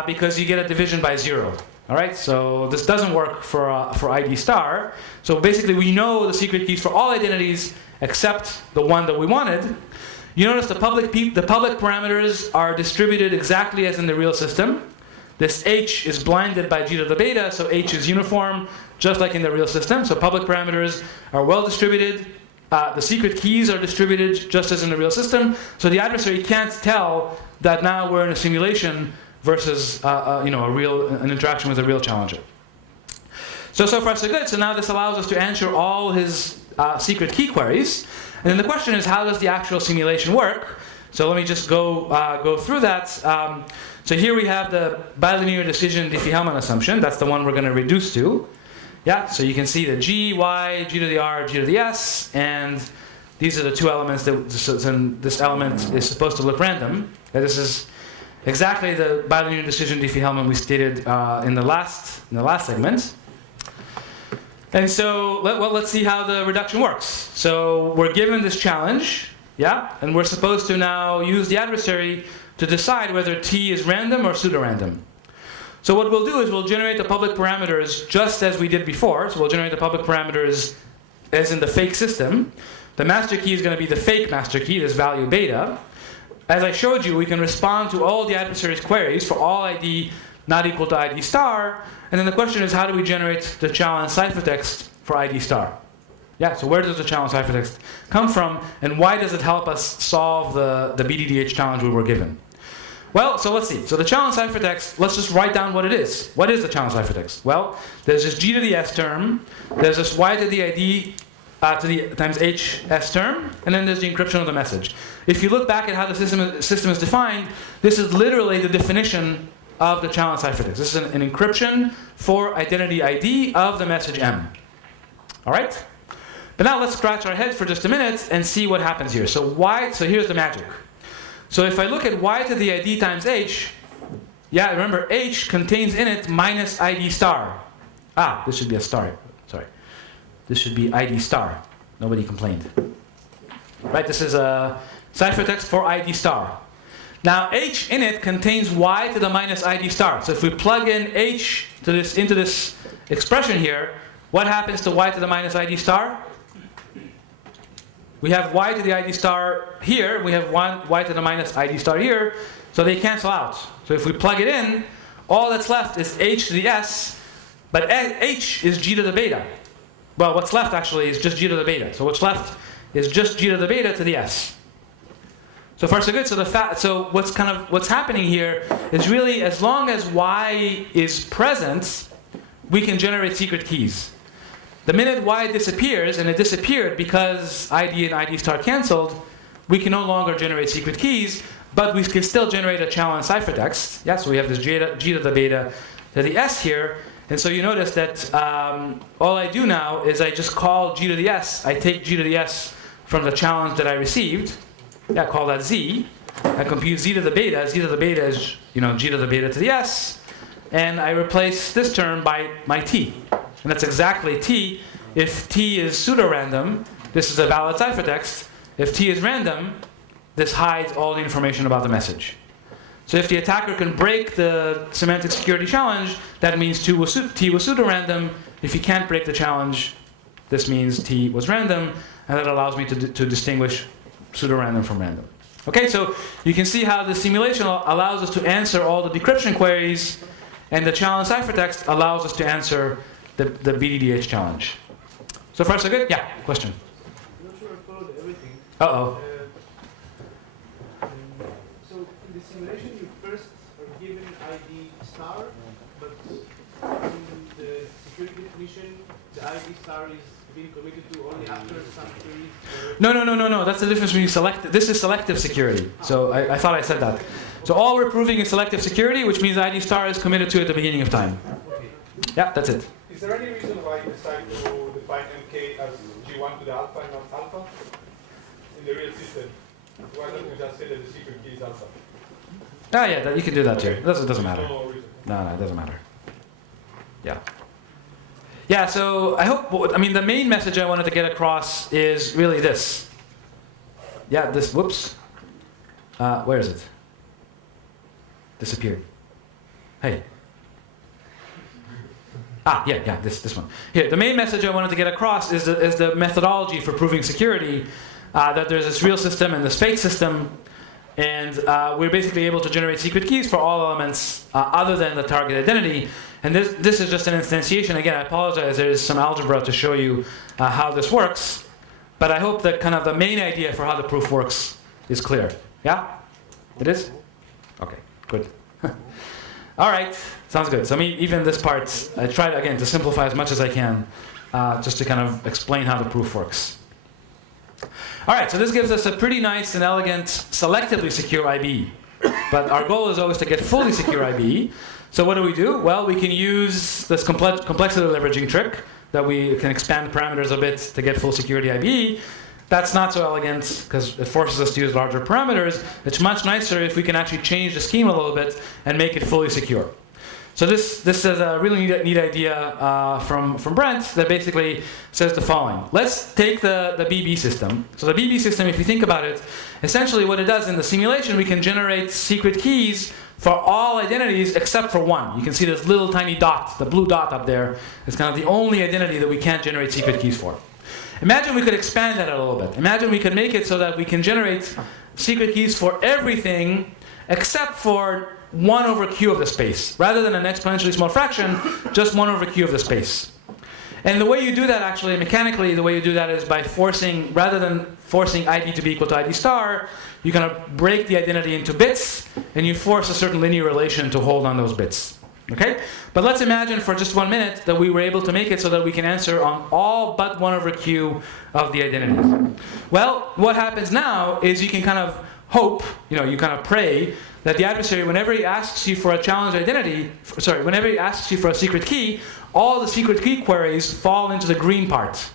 because you get a division by 0. All right, so this doesn't work for ID star. So basically, we know the secret keys for all identities except the one that we wanted. You notice the public parameters are distributed exactly as in the real system. This H is blinded by G to the beta, so H is uniform, just like in the real system. So public parameters are well distributed. The secret keys are distributed just as in the real system. So the adversary can't tell that now we're in a simulation versus an interaction with a real challenger. So far so good. So now this allows us to answer all his secret key queries. And then the question is, how does the actual simulation work? So let me just go through that. So here we have the bilinear decision Diffie-Hellman assumption. That's the one we're going to reduce to. Yeah, so you can see the G, Y, G to the R, G to the S, and these are the two elements and this element is supposed to look random. And this is exactly the bilinear decision Diffie-Hellman we stated in the last segment. And so let's see how the reduction works. So we're given this challenge, yeah, and we're supposed to now use the adversary to decide whether T is random or pseudo-random. So what we'll do is we'll generate the public parameters just as we did before. So we'll generate the public parameters as in the fake system. The master key is going to be the fake master key, this value beta. As I showed you, we can respond to all the adversary's queries for all ID not equal to ID star. And then the question is, how do we generate the challenge ciphertext for ID star? Yeah, so where does the challenge ciphertext come from? And why does it help us solve the BDDH challenge we were given? Well, so let's see. So the challenge ciphertext, let's just write down what it is. What is the challenge ciphertext? Well, there's this G to the S term. There's this Y to the ID times H S term. And then there's the encryption of the message. If you look back at how the system is defined, this is literally the definition of the challenge ciphertext. This is an encryption for identity ID of the message M. All right? But now let's scratch our heads for just a minute and see what happens here. So here's the magic. So if I look at Y to the ID times H, yeah, remember H contains in it minus ID star. This should be a star. Sorry. This should be ID star. Nobody complained. Right, this is a ciphertext for ID star. Now H in it contains Y to the minus ID star. So if we plug in H into this expression here, what happens to Y to the minus ID star? We have Y to the ID star here, we have Y to the minus ID star here, so they cancel out. So if we plug it in, all that's left is H to the S, but H is G to the beta. Well, what's left actually is just G to the beta. So what's left is just G to the beta to the S. So far so good. So what's happening here is really, as long as Y is present, we can generate secret keys. The minute Y disappears, and it disappeared because ID and ID star canceled, we can no longer generate secret keys, but we can still generate a challenge ciphertext. Yeah, so we have this G to the beta to the S here. And so you notice that all I do now is I just call G to the S. I take G to the S from the challenge that I received. Yeah, call that Z. I compute Z to the beta. Z to the beta is, G to the beta to the S. And I replace this term by my T. And that's exactly T. If T is pseudo-random, this is a valid ciphertext. If T is random, this hides all the information about the message. So if the attacker can break the semantic security challenge, that means T was pseudo-random. If he can't break the challenge, this means T was random, and that allows me to distinguish pseudo-random from random. Okay, so you can see how the simulation allows us to answer all the decryption queries, and the challenge ciphertext allows us to answer the BDDH challenge. So far so good? Yeah, question? I'm not sure I followed everything. Uh-oh. So in the simulation, you first are given ID star, but in the security definition, the ID star is being committed to only after some queries. No. That's the difference between selective. This is selective security. So I thought I said that. So all we're proving is selective security, which means ID star is committed to at the beginning of time. Okay. Yeah, that's it. Is there any reason why you decide to define MK as G1 to the alpha and not alpha in the real system? Why don't you just say that the secret key is alpha? Yeah, you can do that too. It doesn't matter. No reason. No, it doesn't matter. Yeah. Yeah, so the main message I wanted to get across is really this. Yeah, whoops. Where is it? Disappeared. Hey. This one. Here, the main message I wanted to get across is the methodology for proving security, that there's this real system and this fake system, and we're basically able to generate secret keys for all elements other than the target identity. And this is just an instantiation. Again, I apologize, there is some algebra to show you how this works, but I hope that kind of the main idea for how the proof works is clear. Yeah? It is? Okay, good. All right, sounds good. So even this part, I tried again to simplify as much as I can, just to kind of explain how the proof works. All right, so this gives us a pretty nice and elegant selectively secure IBE. But our goal is always to get fully secure IBE. So what do? Well, we can use this complexity leveraging trick that we can expand parameters a bit to get full security IBE. That's not so elegant because it forces us to use larger parameters. It's much nicer if we can actually change the scheme a little bit and make it fully secure. So this is a really neat idea from Brent that basically says the following. Let's take the BB system. So the BB system, if you think about it, essentially what it does in the simulation, we can generate secret keys for all identities except for one. You can see this little tiny dot, the blue dot up there. It's kind of the only identity that we can't generate secret keys for. Imagine we could expand that a little bit. Imagine we could make it so that we can generate secret keys for everything except for 1 over q of the space. Rather than an exponentially small fraction, just 1 over q of the space. And the way you do that, actually, mechanically, the way you do that is by forcing, rather than forcing ID to be equal to ID star, you kind of break the identity into bits, and you force a certain linear relation to hold on those bits. Okay? But let's imagine for just 1 minute that we were able to make it so that we can answer on all but 1 over q of the identities. Well, what happens now is you can kind of hope, you kind of pray, that the adversary, whenever he asks you for a challenge identity, whenever he asks you for a secret key, all the secret key queries fall into the green part.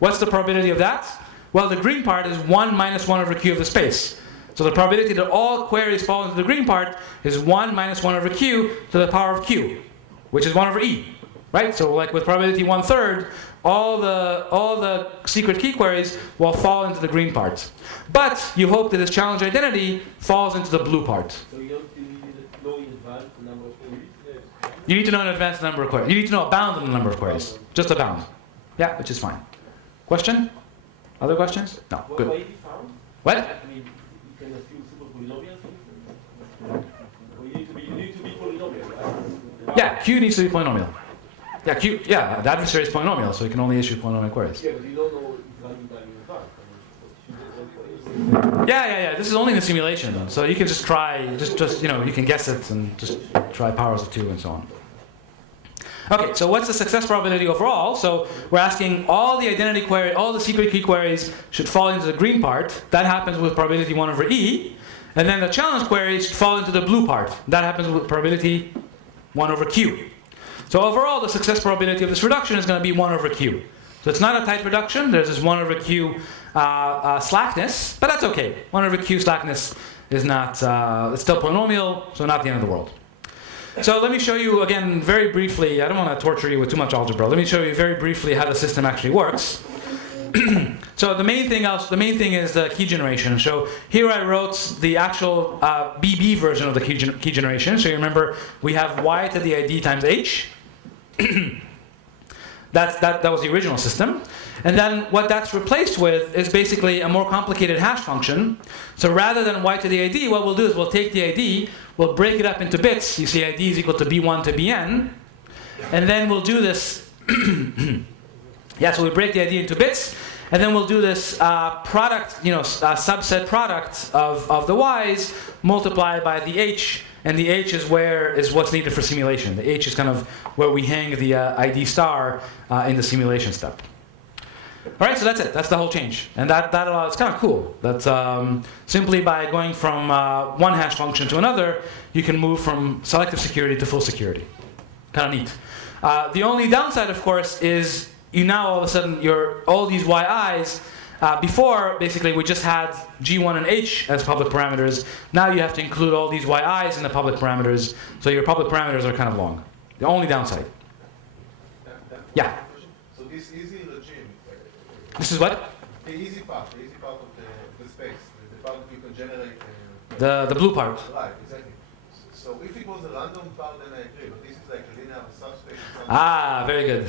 What's the probability of that? Well, the green part is 1 minus 1 over q of the space. So the probability that all queries fall into the green part is 1 minus 1 over q to the power of q, which is 1 over e. Right? So like with probability 1/3, all the secret key queries will fall into the green part. But you hope that this challenge identity falls into the blue part. So you don't know in advance the number of queries? You need to know in advance the number of queries. You need to know a bound on the number of queries. Just a bound. Yeah, which is fine. Question? Other questions? No. Good. Why is it found? What? I mean, you can assume super polynomials. Or you need to be polynomial, right? Yeah, Q needs to be polynomial. Yeah, Q. Yeah, the adversary is polynomial, so you can only issue polynomial queries. Yeah, but you don't know its running time in advance. Yeah. This is only in the simulation, so you can just try. Just you can guess it and just try powers of 2 and so on. Okay, so what's the success probability overall? So we're asking all the identity query, all the secret key queries should fall into the green part. That happens with probability 1 over e. And then the challenge queries should fall into the blue part. That happens with probability 1 over q. So overall, the success probability of this reduction is going to be 1 over q. So it's not a tight reduction. There's this 1 over q slackness, but that's okay. 1 over q slackness is not, it's still polynomial, so not the end of the world. So let me show you again very briefly. I don't want to torture you with too much algebra. Let me show you very briefly how the system actually works. So the main thing is the key generation. So here I wrote the actual BB version of the key generation. So you remember we have y to the ID times h. That was the original system. And then what that's replaced with is basically a more complicated hash function. So rather than y to the ID, what we'll do is we'll take the ID, we'll break it up into bits. You see ID is equal to b1 to bn. And then we'll do this. So we break the ID into bits. And then we'll do this product, subset product of the y's multiplied by the h. And the h is what's needed for simulation. The h is kind of where we hang the ID star in the simulation step. All right, so that's it. That's the whole change. And that it's kind of cool. That's simply by going from one hash function to another, you can move from selective security to full security. Kind of neat. The only downside, of course, is you now all of a sudden all these yi's. Before, basically, we just had g1 and h as public parameters. Now you have to include all these yi's in the public parameters, so your public parameters are kind of long. The only downside. Yeah? So this easy regime. This is what? The easy part of the space, the part you can generate. The blue part. Right, exactly. So if it was a random part, then I agree, but this is like a linear subspace. Very good.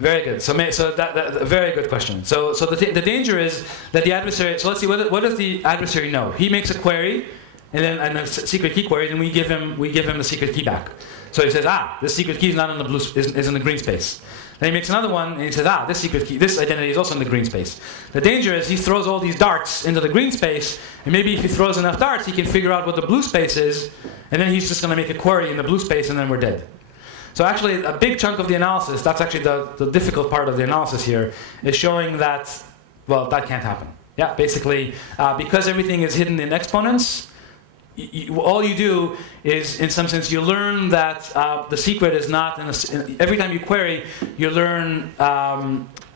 Very good. So that very good question. So the danger is that the adversary. So let's see. What does the adversary know? He makes a query, and a secret key query, and we give him the secret key back. So he says, this secret key is not in the blue, is in the green space. Then he makes another one, and he says, this secret key, this identity is also in the green space. The danger is he throws all these darts into the green space, and maybe if he throws enough darts, he can figure out what the blue space is, and then he's just going to make a query in the blue space, and then we're dead. So actually, a big chunk of the analysis, that's actually the difficult part of the analysis here, is showing that, well, that can't happen. Yeah, basically, because everything is hidden in exponents, all you do is, in some sense, you learn that the secret is not, every time you query, you learn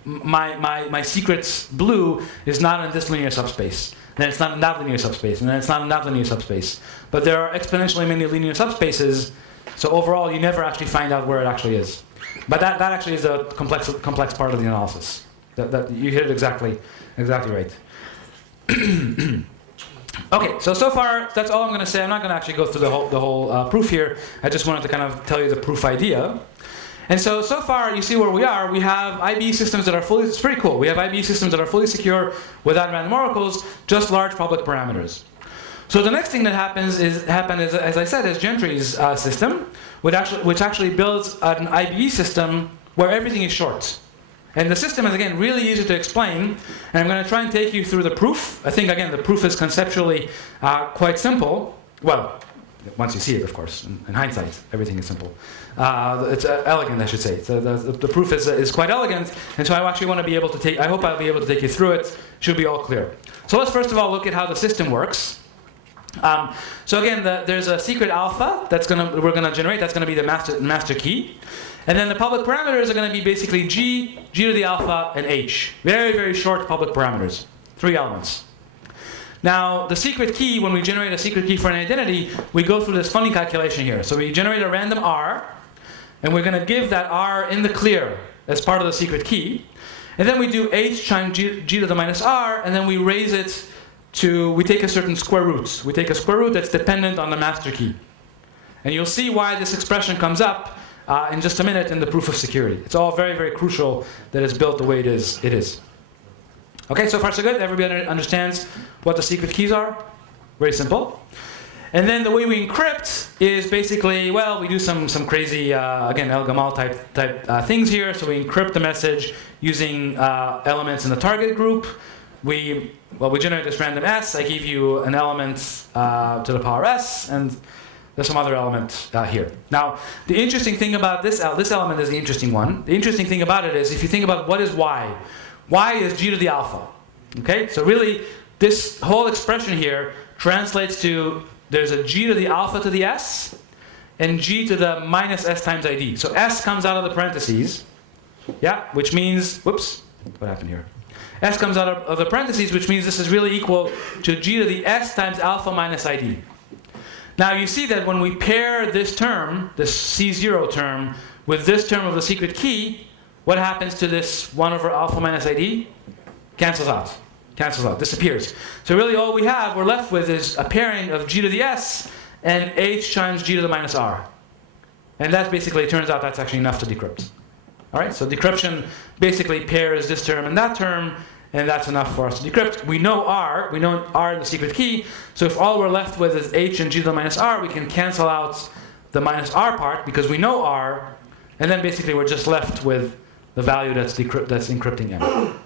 my secret's blue is not in this linear subspace. Then it's not in that linear subspace, and then it's not in that linear subspace. But there are exponentially many linear subspaces, so overall you never actually find out where it actually is. But that actually is a complex part of the analysis. That you hit it exactly right. Okay, so far that's all I'm going to say. I'm not going to actually go through the whole proof here. I just wanted to kind of tell you the proof idea. And so far you see where we are. We have IBE systems that are fully, it's pretty cool. We have IBE systems that are fully secure without random oracles, just large public parameters. So the next thing that happens is, as I said, is Gentry's system, which actually builds an IBE system where everything is short. And the system is, again, really easy to explain. And I'm going to try and take you through the proof. I think, again, the proof is conceptually quite simple. Well, once you see it, of course. In hindsight, everything is simple. It's elegant, I should say. So the proof is quite elegant. And so I actually want to be able to I hope I'll be able to take you through it. Should be all clear. So let's first of all look at how the system works. So again, there's a secret alpha we're going to generate. That's going to be the master key. And then the public parameters are going to be basically G to the alpha, and H. Very, very short public parameters. 3 elements. Now, the secret key, when we generate a secret key for an identity, we go through this funny calculation here. So we generate a random R, and we're going to give that R in the clear as part of the secret key. And then we do H times G to the minus R, and then we raise it to, we take a certain square root. We take a square root that's dependent on the master key. And you'll see why this expression comes up in just a minute in the proof of security. It's all very, very crucial that it's built the way it is. Okay, so far so good? Everybody understands what the secret keys are? Very simple. And then the way we encrypt is basically, well, we do some crazy, again, El Gamal type things here. So we encrypt the message using elements in the target group. We generate this random S. I give you an element to the power S, and there's some other element here. Now, the interesting thing about this element is the interesting one. The interesting thing about it is, if you think about what is Y is G to the alpha. Okay, so really, this whole expression here translates to, there's a G to the alpha to the S, and G to the minus S times ID. So S comes out of the parentheses, yeah, which means, whoops, what happened here? S comes out of the parentheses, which means this is really equal to G to the S times alpha minus ID. Now you see that when we pair this term, this C0 term, with this term of the secret key, what happens to this 1 over alpha minus ID? Cancels out, disappears. So really all we're left with is a pairing of G to the S and H times G to the minus R. And that basically, it turns out that's actually enough to decrypt. All right, so decryption basically pairs this term and that term, and that's enough for us to decrypt. We know R in the secret key, so if all we're left with is H and G to the minus R, we can cancel out the minus R part because we know R, and then basically we're just left with the value that's encrypting M.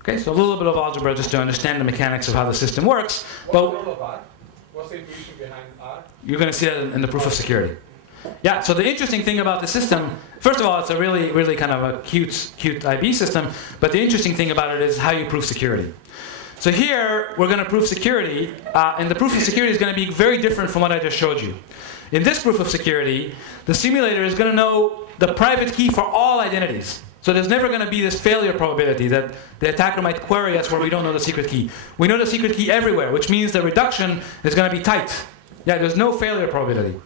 Okay, so a little bit of algebra just to understand the mechanics of how the system works. What's the role of R? What's the intuition behind R? You're going to see that in the proof of security. Yeah, so the interesting thing about the system, first of all, it's a really, really kind of a cute IB system, but the interesting thing about it is how you prove security. So here, we're going to prove security, and the proof of security is going to be very different from what I just showed you. In this proof of security, the simulator is going to know the private key for all identities. So there's never going to be this failure probability that the attacker might query us where we don't know the secret key. We know the secret key everywhere, which means the reduction is going to be tight. Yeah, there's no failure probability.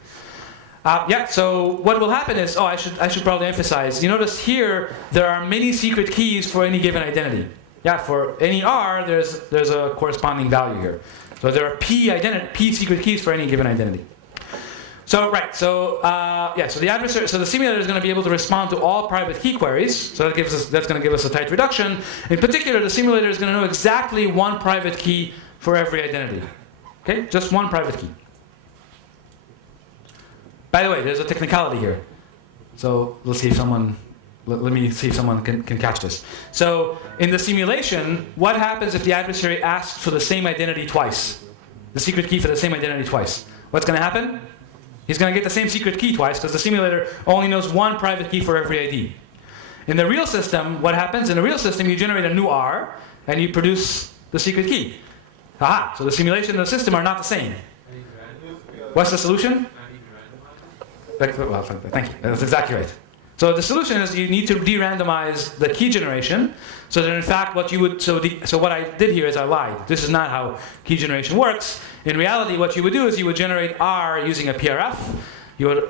So what will happen is, I should probably emphasize, you notice here, there are many secret keys for any given identity. Yeah, for any R, there's a corresponding value here. So there are P secret keys for any given identity. So so the simulator is going to be able to respond to all private key queries. So that's going to give us a tight reduction. In particular, the simulator is going to know exactly one private key for every identity. Okay, just one private key. By the way, there's a technicality here. So let's see if someone let me see if someone can catch this. So in the simulation, what happens if the adversary asks for the same identity twice? The secret key for the same identity twice. What's going to happen? He's going to get the same secret key twice because the simulator only knows one private key for every ID. In the real system, what happens? In the real system, you generate a new R and you produce the secret key. Aha! So the simulation and the system are not the same. What's the solution? Well, thank you. That's exactly right. So the solution is you need to de-randomize the key generation, so that in fact what you would so what I did here is I lied. This is not how key generation works. In reality, what you would do is you would generate R using a PRF.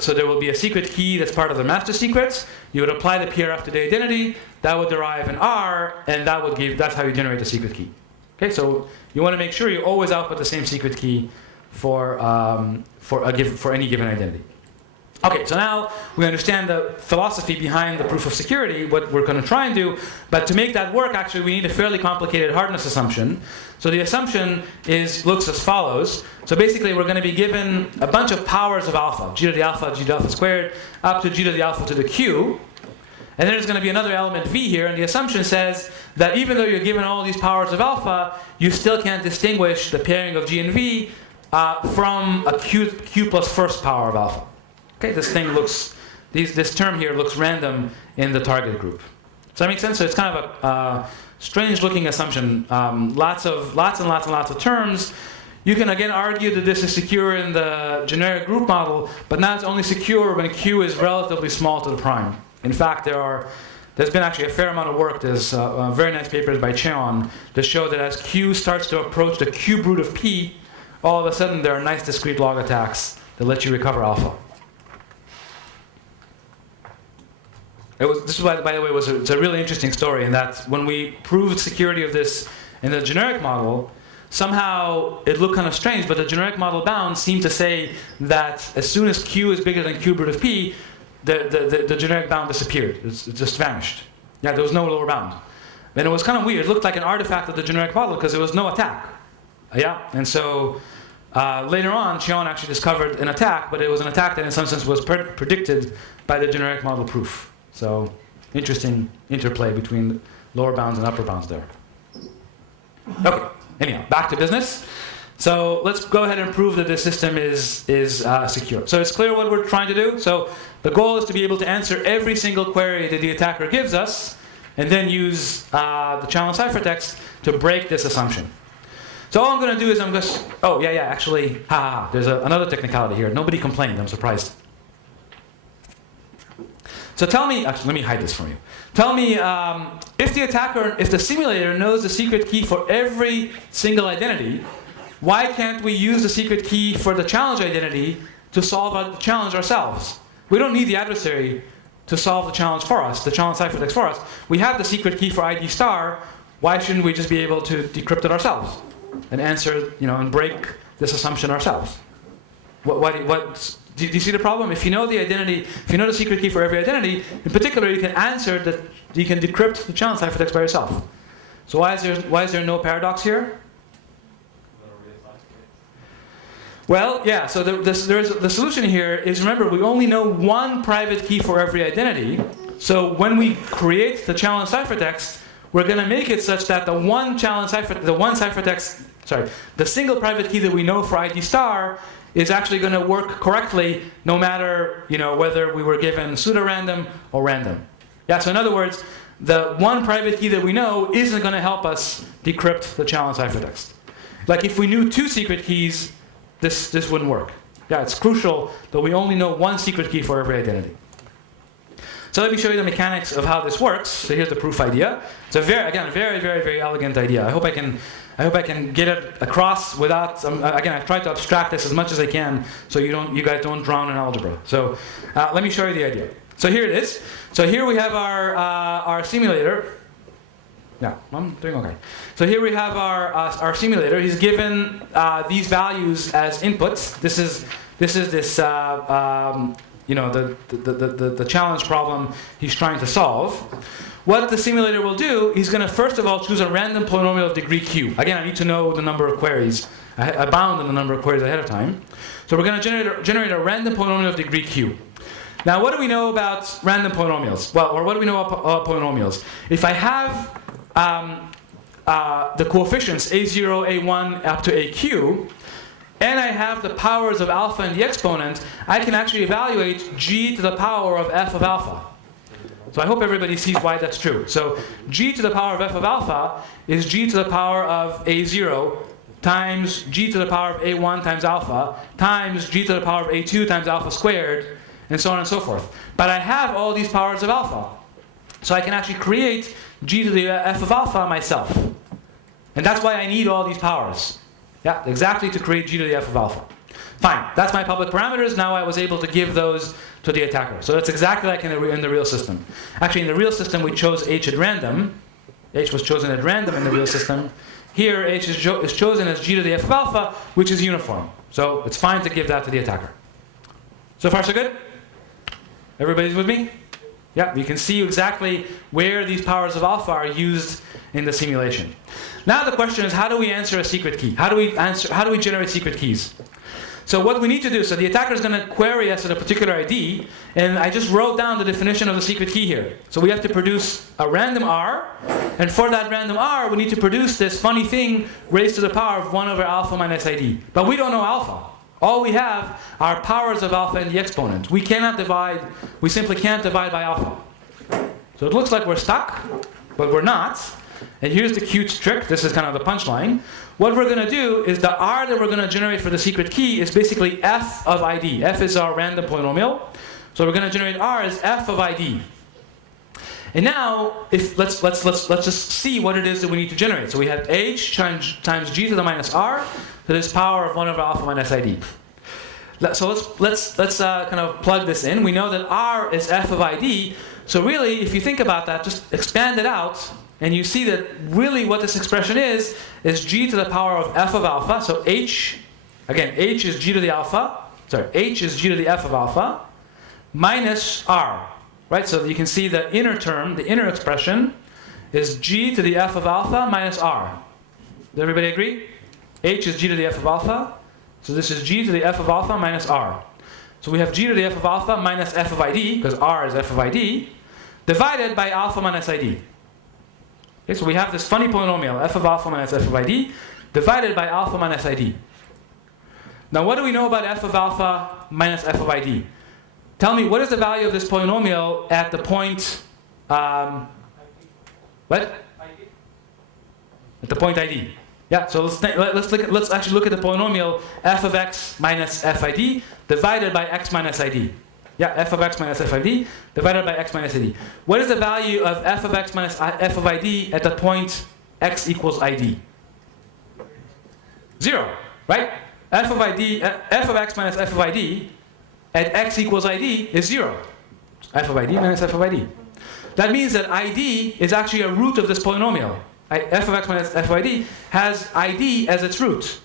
So there will be a secret key that's part of the master secrets. You would apply the PRF to the identity. That would derive an R, and that's how you generate the secret key. Okay, so you want to make sure you always output the same secret key for any given identity. Okay, so now we understand the philosophy behind the proof of security, what we're going to try and do. But to make that work, actually, we need a fairly complicated hardness assumption. So the assumption looks as follows. So basically, we're going to be given a bunch of powers of alpha, g to the alpha, g to the alpha squared, up to g to the alpha to the q. And then there's going to be another element v here, and the assumption says that even though you're given all these powers of alpha, you still can't distinguish the pairing of g and v from a q plus first power of alpha. Okay, this term here looks random in the target group. Does that make sense? So it's kind of a strange-looking assumption. Lots and lots of terms. You can again argue that this is secure in the generic group model, but now it's only secure when q is relatively small to the prime. In fact, there's been actually a fair amount of work. There's very nice papers by Cheon that show that as q starts to approach the cube root of p, all of a sudden there are nice discrete log attacks that let you recover alpha. This is why, by the way, it's a really interesting story in that when we proved security of this in the generic model, somehow it looked kind of strange, but the generic model bound seemed to say that as soon as q is bigger than cube root of p, the generic bound disappeared. It just vanished. Yeah, there was no lower bound. And it was kind of weird. It looked like an artifact of the generic model because there was no attack. Yeah, and so later on, Cheon actually discovered an attack, but it was an attack that in some sense was predicted by the generic model proof. So interesting interplay between lower bounds and upper bounds there. Okay, anyhow, back to business. So let's go ahead and prove that this system is secure. So it's clear what we're trying to do. So the goal is to be able to answer every single query that the attacker gives us, and then use the challenge ciphertext to break this assumption. So all I'm going to do is actually, there's another technicality here. Nobody complained, I'm surprised. So tell me, actually, let me hide this from you. Tell me, if the simulator knows the secret key for every single identity, why can't we use the secret key for the challenge identity to solve the challenge ourselves? We don't need the adversary to solve the challenge for us, the challenge ciphertext for us. We have the secret key for ID star. Why shouldn't we just be able to decrypt it ourselves and answer, and break this assumption ourselves? Do you see the problem? If you know the identity, if you know the secret key for every identity, in particular, you can answer that. You can decrypt the challenge ciphertext by yourself. So why is there no paradox here? Well, yeah. So the solution here is, remember, we only know one private key for every identity. So when we create the challenge ciphertext, we're going to make it such that the single private key that we know for ID star is actually going to work correctly no matter whether we were given pseudo-random or random. Yeah, so in other words, the one private key that we know isn't going to help us decrypt the challenge ciphertext. Like if we knew two secret keys, this wouldn't work. Yeah, it's crucial that we only know one secret key for every identity. So let me show you the mechanics of how this works. So here's the proof idea. It's a very, very elegant idea. I hope I can get it across without. Again, I tried to abstract this as much as I can, so you guys don't drown in algebra. So let me show you the idea. So here it is. So here we have our simulator. Yeah, I'm doing okay. So here we have our simulator. He's given these values as inputs. This is the challenge problem he's trying to solve. What the simulator will do, he's going to first of all choose a random polynomial of degree q. Again, I need to know the number of queries, a bound on the number of queries ahead of time. So we're going to generate a random polynomial of degree q. Now, what do we know about random polynomials? Well, or what do we know about polynomials? If I have the coefficients a0, a1, up to aq, and I have the powers of alpha and the exponent, I can actually evaluate g to the power of f of alpha. So I hope everybody sees why that's true. So g to the power of f of alpha is g to the power of a0 times g to the power of a1 times alpha times g to the power of a2 times alpha squared, and so on and so forth. But I have all these powers of alpha. So I can actually create g to the f of alpha myself. And that's why I need all these powers. Yeah, exactly to create g to the f of alpha. Fine, that's my public parameters. Now I was able to give those to the attacker. So that's exactly like in the real system. Actually, in the real system, we chose h at random. H was chosen at random in the real system. Here, h is chosen as g to the f of alpha, which is uniform. So it's fine to give that to the attacker. So far, so good? Everybody's with me? Yeah, we can see exactly where these powers of alpha are used in the simulation. Now the question is, how do we answer a secret key? How do we generate secret keys? So what we need to do, so the attacker is going to query us at a particular ID, and I just wrote down the definition of the secret key here. So we have to produce a random R, and for that random R, we need to produce this funny thing raised to the power of 1 over alpha minus ID. But we don't know alpha. All we have are powers of alpha and the exponent. We cannot divide, we simply can't divide by alpha. So it looks like we're stuck, but we're not. And here's the cute trick. This is kind of the punchline. What we're going to do is the R that we're going to generate for the secret key is basically f of ID. F is our random polynomial. So we're going to generate R as f of ID. And now, let's just see what it is that we need to generate. So we have h times g to the minus r to this power of 1 over alpha minus ID. So let's kind of plug this in. We know that R is f of ID. So really, if you think about that, just expand it out. And you see that really what this expression is g to the power of f of alpha. So h, again, h is g to the alpha. Sorry, h is g to the f of alpha minus r. Right? So you can see the inner term, the inner expression, is g to the f of alpha minus r. Does everybody agree? H is g to the f of alpha. So this is g to the f of alpha minus r. So we have g to the f of alpha minus f of ID, because r is f of ID, divided by alpha minus ID. Okay, so we have this funny polynomial, f of alpha minus f of ID, divided by alpha minus ID. Now what do we know about f of alpha minus f of ID? Tell me, what is the value of this polynomial at the point, what? At the point ID. Yeah, so let's actually look at the polynomial f of x minus fid divided by x minus id. Yeah, f of x minus fid divided by x minus id. What is the value of f of x minus f of id at the point x equals id? 0, right? F of x minus f of id at x equals id is 0. F of id minus f of id. That means that id is actually a root of this polynomial. F of x minus f of id has id as its root.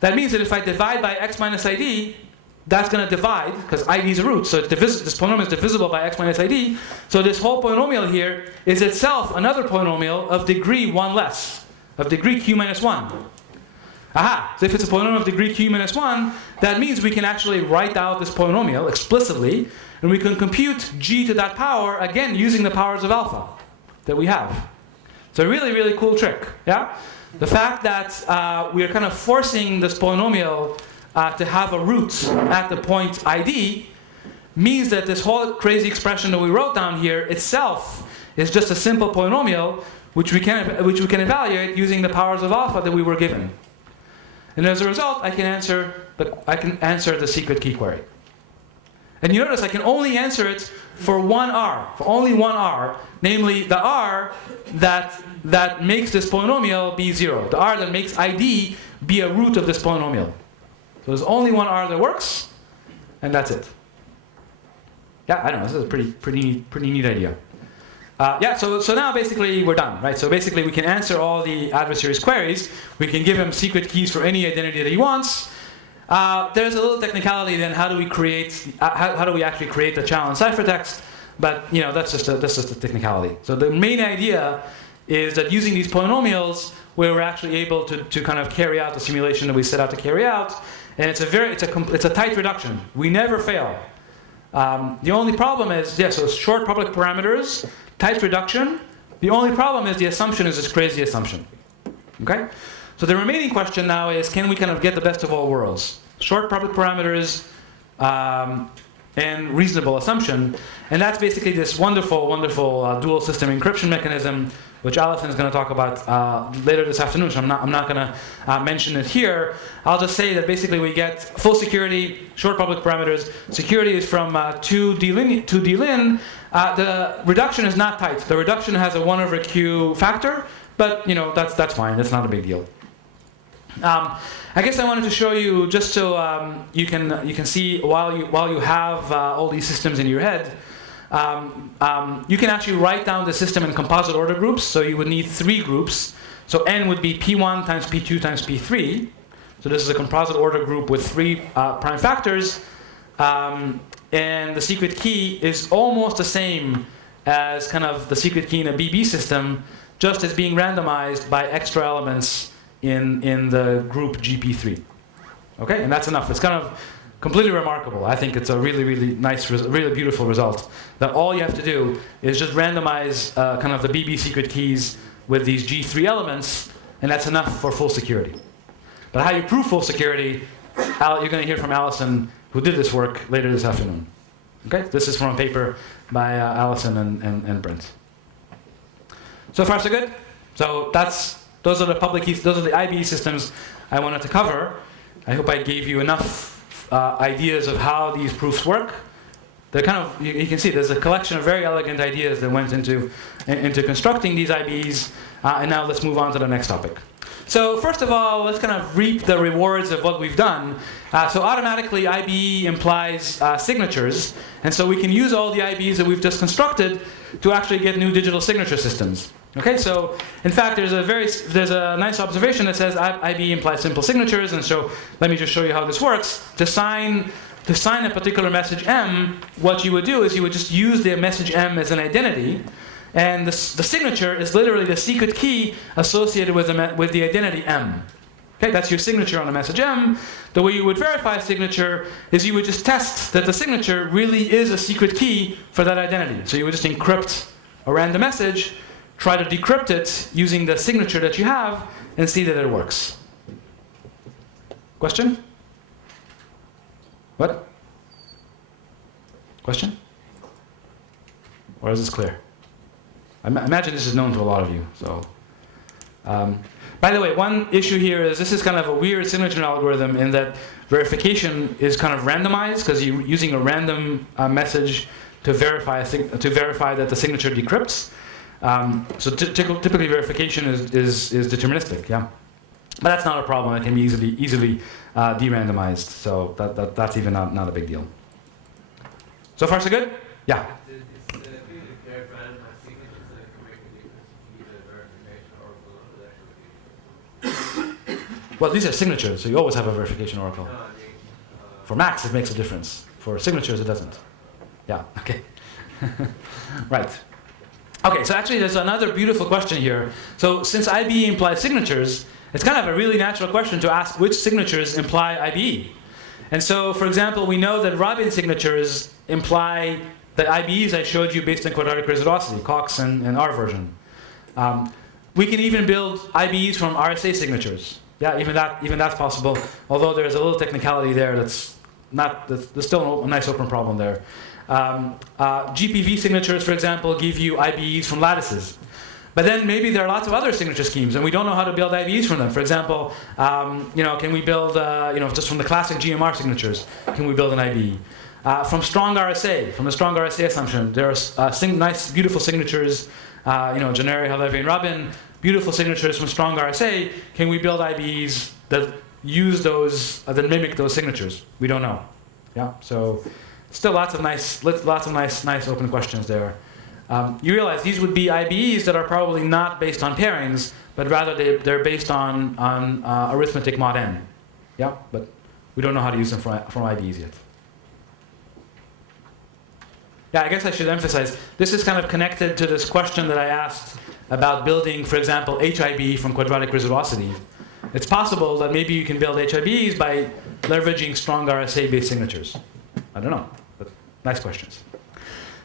That means that if I divide by x minus id, that's going to divide, because id is a root, so this polynomial is divisible by x minus id. So this whole polynomial here is itself another polynomial of degree 1 less, of degree q minus 1. Aha! So if it's a polynomial of degree q minus 1, that means we can actually write out this polynomial explicitly, and we can compute g to that power, again, using the powers of alpha that we have. It's a really, really cool trick, yeah? The fact that we are kind of forcing this polynomial to have a root at the point id means that this whole crazy expression that we wrote down here itself is just a simple polynomial which we can evaluate using the powers of alpha that we were given. And as a result, I can answer the secret key query. And you notice I can only answer it for one R, for only one R, namely the R that makes this polynomial be 0, the R that makes ID be a root of this polynomial. So there's only one R that works, and that's it. Yeah, I don't know, this is a pretty neat idea. Yeah, so now basically we're done, right? So basically we can answer all the adversary's queries. We can give him secret keys for any identity that he wants. There's a little technicality then, how do we actually create the challenge ciphertext? But you know, that's just a technicality. So the main idea is that using these polynomials, we're actually able to kind of carry out the simulation that we set out to carry out, and it's a tight reduction. We never fail. The only problem is, yeah, so short public parameters, type reduction. The only problem is the assumption is this crazy assumption. Okay? So the remaining question now is, can we kind of get the best of all worlds? Short public parameters and reasonable assumption. And that's basically this wonderful, wonderful dual system encryption mechanism, which Alison is going to talk about later this afternoon, so I'm not going to mention it here. I'll just say that basically we get full security, short public parameters. Security is from 2 D-lin. The reduction is not tight. The reduction has a 1/q factor, but you know that's fine. That's not a big deal. I guess I wanted to show you just so you can see while you have all these systems in your head. You can actually write down the system in composite order groups. So you would need 3 groups. So n would be p1 times p2 times p3. So this is a composite order group with 3 prime factors. And the secret key is almost the same as kind of the secret key in a BB system, just as being randomized by extra elements in the group GP3. Okay, and that's enough. It's kind of completely remarkable. I think it's a really, really nice, really beautiful result. That all you have to do is just randomize kind of the BB secret keys with these G3 elements, and that's enough for full security. But how you prove full security, you're going to hear from Alison, who did this work later this afternoon. Okay, this is from a paper by Alison and Brent. So far, so good. So those are the public keys. Those are the IBE systems I wanted to cover. I hope I gave you enough ideas of how these proofs work. They're kind of, you can see there's a collection of very elegant ideas that went into constructing these IBEs. And now let's move on to the next topic. So first of all, let's kind of reap the rewards of what we've done. So automatically, IBE implies signatures. And so we can use all the IBEs that we've just constructed to actually get new digital signature systems. Okay, so in fact, there's a nice observation that says IBE implies simple signatures. And so let me just show you how this works. To sign a particular message M, what you would do is you would just use the message M as an identity. And the signature is literally the secret key associated with the identity M. Okay, that's your signature on a message M. The way you would verify a signature is you would just test that the signature really is a secret key for that identity. So you would just encrypt a random message, try to decrypt it using the signature that you have, and see that it works. Question? What? Question? Or is this clear? I imagine this is known to a lot of you. So, by the way, one issue here is this is kind of a weird signature algorithm in that verification is kind of randomized because you're using a random message to verify that the signature decrypts. So typically verification is deterministic, yeah. But that's not a problem. It can be easily de-randomized. So that's even not a big deal. So far so good? Yeah. Well, these are signatures, so you always have a verification oracle. For Macs, it makes a difference. For signatures, it doesn't. Yeah, okay. Right. Okay, so actually there's another beautiful question here. So since IBE implies signatures, it's kind of a really natural question to ask which signatures imply IBE. And so, for example, we know that Rabin signatures imply the IBEs I showed you based on quadratic reciprocity, Cox and R version. We can even build IBEs from RSA signatures. Yeah, even that's possible. Although there's a little technicality there there's still a nice open problem there. GPV signatures, for example, give you IBEs from lattices. But then maybe there are lots of other signature schemes, and we don't know how to build IBEs from them. For example, can we build, just from the classic GMR signatures, can we build an IBE? From strong RSA, from the strong RSA assumption, there are nice, beautiful signatures, Gentry, Halevi, and Rabin, beautiful signatures from strong RSA. Can we build IBEs that use those, that mimic those signatures? We don't know. Yeah, so still lots of nice open questions there. You realize these would be IBEs that are probably not based on pairings, but rather they're based on arithmetic mod n. Yeah, but we don't know how to use them from IBEs yet. Yeah, I guess I should emphasize, this is kind of connected to this question that I asked about building, for example, HIBE from quadratic reciprocity. It's possible that maybe you can build HIBEs by leveraging strong RSA-based signatures. I don't know, but Nice questions.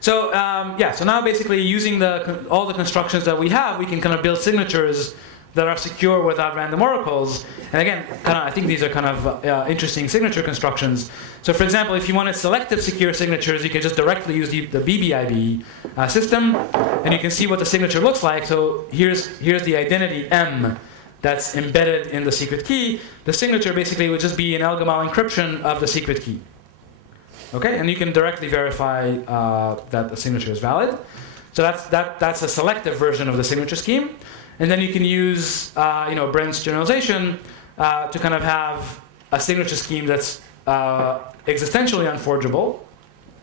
So yeah, so now basically using all the constructions that we have, we can kind of build signatures that are secure without random oracles. And again, I think these are kind of interesting signature constructions. So for example, if you wanted selective secure signatures, you can just directly use the BBIB system, and you can see what the signature looks like. So here's the identity M that's embedded in the secret key. The signature basically would just be an Elgamal encryption of the secret key. Okay, and you can directly verify that the signature is valid. So that's a selective version of the signature scheme. And then you can use Brent's generalization to kind of have a signature scheme that's existentially unforgeable.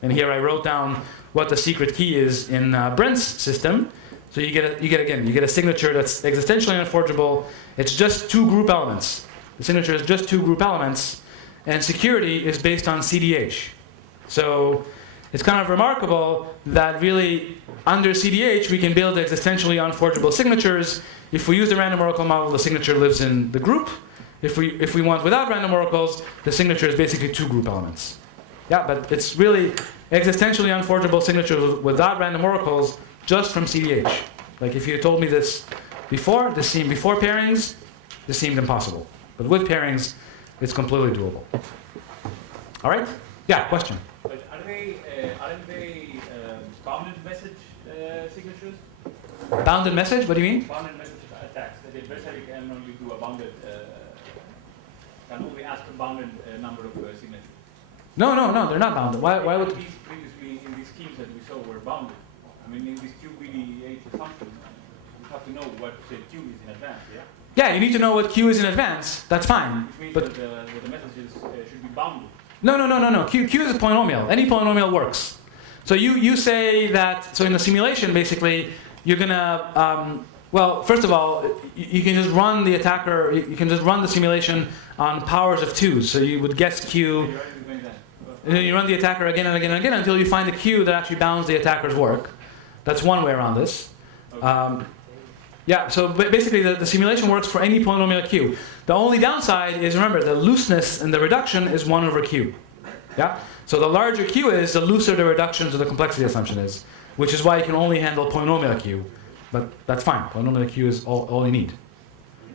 And here I wrote down what the secret key is in Brent's system. So you get a signature that's existentially unforgeable. It's just 2 group elements. The signature is just 2 group elements, and security is based on CDH. So it's kind of remarkable that really under CDH we can build existentially unforgeable signatures. If we use the random oracle model, the signature lives in the group. If we want without random oracles, the signature is basically 2 group elements. Yeah, but it's really existentially unforgeable signatures without random oracles just from CDH. Like if you told me this before, this seemed before pairings, this seemed impossible. But with pairings, it's completely doable. All right? Yeah, question. But aren't they bounded message signatures? Bounded message? What do you mean? Bounded message attacks. The adversary can only do a bounded, can only ask a bounded number of signatures. No, they're not bounded. Why would? These previously in these schemes that we saw were bounded. I mean, in these QBDH assumptions, we have to know what Q is in advance. Yeah. Yeah, you need to know what Q is in advance. That's fine. Which means But that the messages should be bounded. No. Q is a polynomial. Any polynomial works. So you say that. So in the simulation, basically, you're gonna. Well, first of all, you can just run the attacker. You can just run the simulation on powers of 2. So you would guess Q. And then you run the attacker again and again and again until you find the Q that actually bounds the attacker's work. That's one way around this. Okay. Yeah, so basically the simulation works for any polynomial Q. The only downside is, remember, the looseness and the reduction is 1 over Q. Yeah? So the larger Q is, the looser the reduction to the complexity assumption is, which is why you can only handle polynomial Q. But that's fine. Polynomial Q is all you need.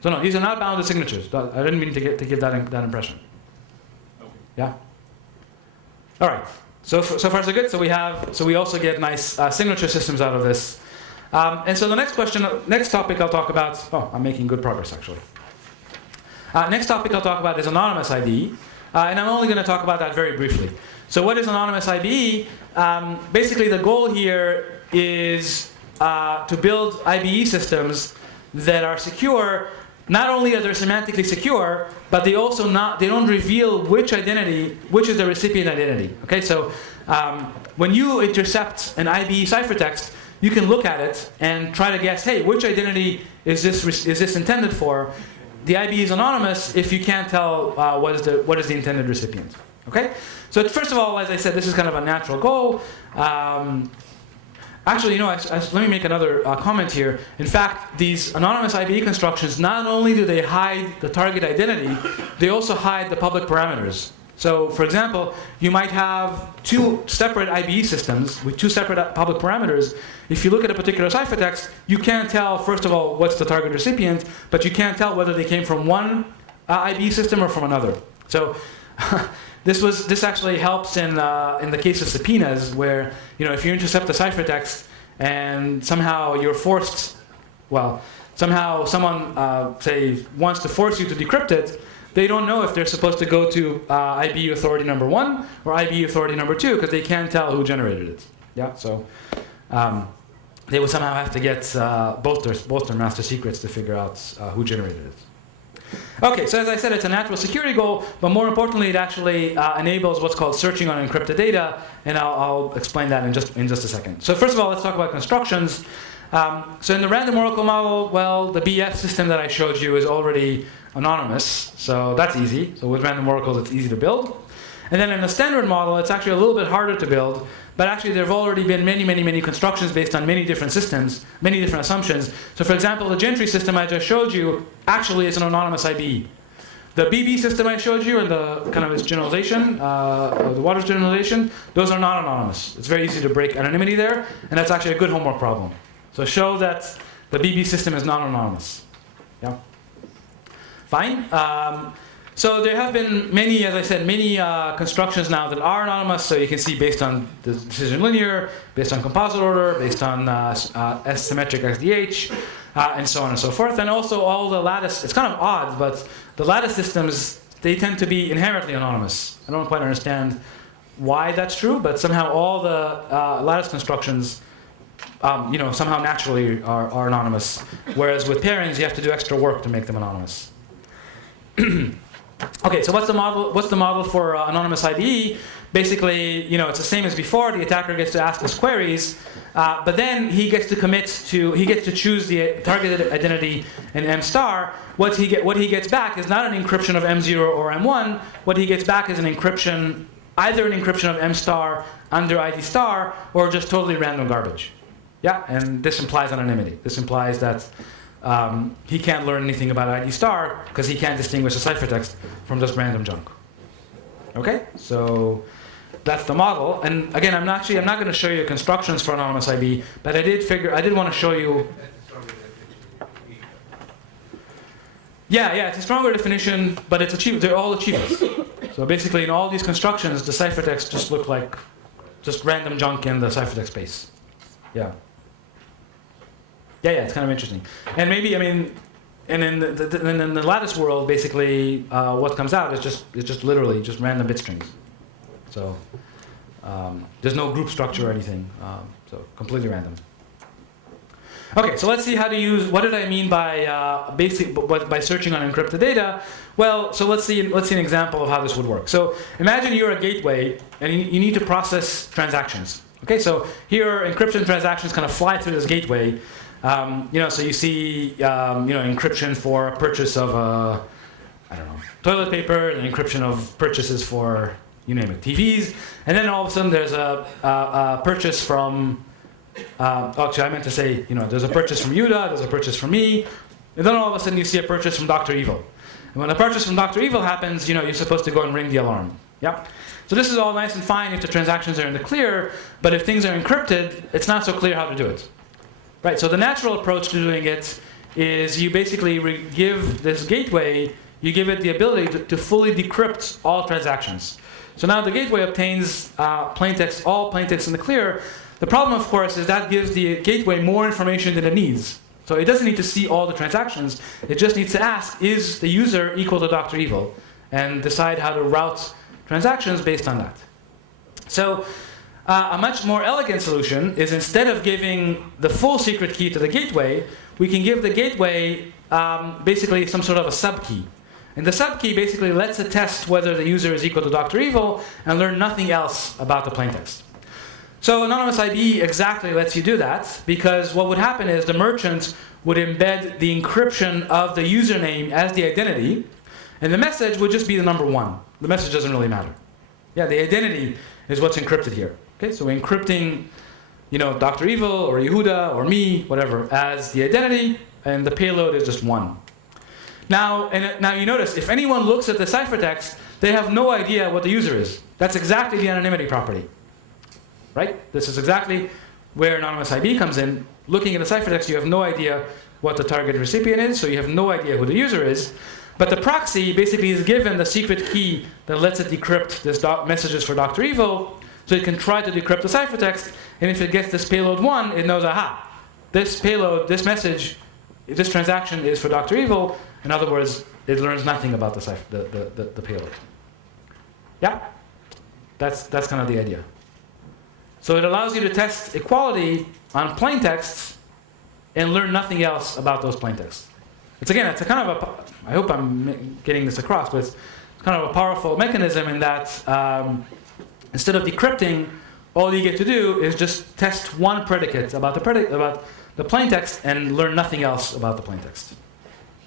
So no, these are not bounded signatures. I didn't mean to give that impression. Okay. Yeah? All right. So far so good. So we also get nice signature systems out of this. And so the next topic I'll talk about. Oh, I'm making good progress actually. Next topic I'll talk about is anonymous IBE, and I'm only going to talk about that very briefly. So what is anonymous IBE? Basically, the goal here is to build IBE systems that are secure. Not only are they semantically secure, but they don't reveal which is the recipient identity. Okay, so when you intercept an IBE ciphertext, you can look at it and try to guess, hey, which identity is this intended for? The IBE is anonymous if you can't tell what is the intended recipient. Okay, so first of all, as I said, this is kind of a natural goal. Actually, let me make another comment here. In fact, these anonymous IBE constructions, not only do they hide the target identity, they also hide the public parameters. So, for example, you might have 2 separate IBE systems with 2 separate public parameters. If you look at a particular ciphertext, you can't tell, first of all, what's the target recipient, but you can't tell whether they came from one IBE system or from another. So, this actually helps in the case of subpoenas, where if you intercept a ciphertext and somehow you're forced, somehow someone say wants to force you to decrypt it, they don't know if they're supposed to go to IBE authority number 1 or IBE authority number 2 because they can't tell who generated it. Yeah, so they would somehow have to get both their master secrets to figure out who generated it. Okay, so as I said, it's a natural security goal, but more importantly, it actually enables what's called searching on encrypted data, and I'll explain that in just a second. So first of all, let's talk about constructions. So in the random oracle model, the BF system that I showed you is already anonymous, so that's easy. So with random oracles, it's easy to build. And then in the standard model, it's actually a little bit harder to build, but actually there have already been many constructions based on many different systems, many different assumptions. So for example, the Gentry system I just showed you actually is an anonymous IBE. The BB system I showed you and the kind of its generalization, the Waters generalization, those are not anonymous. It's very easy to break anonymity there, and that's actually a good homework problem. So show that the BB system is not anonymous. Yeah. Fine. So there have been many, as I said, many constructions now that are anonymous. So you can see based on the decision linear, based on composite order, based on S-symmetric SDH, and so on and so forth. And also all the lattice, it's kind of odd, but the lattice systems, they tend to be inherently anonymous. I don't quite understand why that's true, but somehow all the lattice constructions, somehow naturally are anonymous. Whereas with pairings, you have to do extra work to make them anonymous. Okay, so what's the model for anonymous IBE? Basically, it's the same as before. The attacker gets to ask his queries, but then he gets to choose the targeted identity in M star. What he gets back is not an encryption of M0 or M1. What he gets back is an encryption, either an encryption of M star under ID star, or just totally random garbage. Yeah, and this implies anonymity. This implies that he can't learn anything about ID star because he can't distinguish the ciphertext from just random junk. Okay, so that's the model. And again, I'm not going to show you constructions for anonymous IB, but I did want to show you. Yeah, it's a stronger definition, but it's they're all achievable. So basically, in all these constructions, the ciphertext just look like just random junk in the ciphertext space. Yeah. Yeah, it's kind of interesting. And maybe, and in the lattice world, basically, what comes out is just literally just random bit strings. So there's no group structure or anything. So completely random. Okay, so let's see how to use. What did I mean by by searching on encrypted data? Well, so let's see an example of how this would work. So imagine you're a gateway and you need to process transactions. Okay, so here encryption transactions kind of fly through this gateway. So you see, encryption for a purchase of, toilet paper, and encryption of purchases for, you name it, TVs, and then all of a sudden there's a purchase from, actually I meant to say, there's a purchase from Yuda, there's a purchase from me, and then all of a sudden you see a purchase from Dr. Evil. And when a purchase from Dr. Evil happens, you're supposed to go and ring the alarm. Yeah? So this is all nice and fine if the transactions are in the clear, but if things are encrypted, it's not so clear how to do it. Right, so the natural approach to doing it is you basically give this gateway, you give it the ability to fully decrypt all transactions. So now the gateway obtains plaintext, all plaintext in the clear. The problem, of course, is that gives the gateway more information than it needs. So it doesn't need to see all the transactions. It just needs to ask, is the user equal to Dr. Evil? And decide how to route transactions based on that. So a much more elegant solution is instead of giving the full secret key to the gateway, we can give the gateway basically some sort of a subkey. And the subkey basically lets it test whether the user is equal to Dr. Evil and learn nothing else about the plaintext. So anonymous IBE exactly lets you do that, because what would happen is the merchant would embed the encryption of the username as the identity, and the message would just be the number 1. The message doesn't really matter. Yeah, the identity is what's encrypted here. Okay, so we're encrypting, Dr. Evil or Yehuda or me, whatever, as the identity, and the payload is just 1. Now you notice, if anyone looks at the ciphertext, they have no idea what the user is. That's exactly the anonymity property. Right? This is exactly where anonymous IB comes in. Looking at the ciphertext, you have no idea what the target recipient is, so you have no idea who the user is. But the proxy basically is given the secret key that lets it decrypt this messages for Dr. Evil, so it can try to decrypt the ciphertext, and if it gets this payload 1, it knows, aha, this payload, this message, this transaction is for Dr. Evil. In other words, it learns nothing about the payload. Yeah? That's kind of the idea. So it allows you to test equality on plaintexts and learn nothing else about those plaintexts. It's a kind of I hope I'm getting this across, but it's kind of a powerful mechanism in that instead of decrypting, all you get to do is just test one predicate about the plaintext and learn nothing else about the plaintext,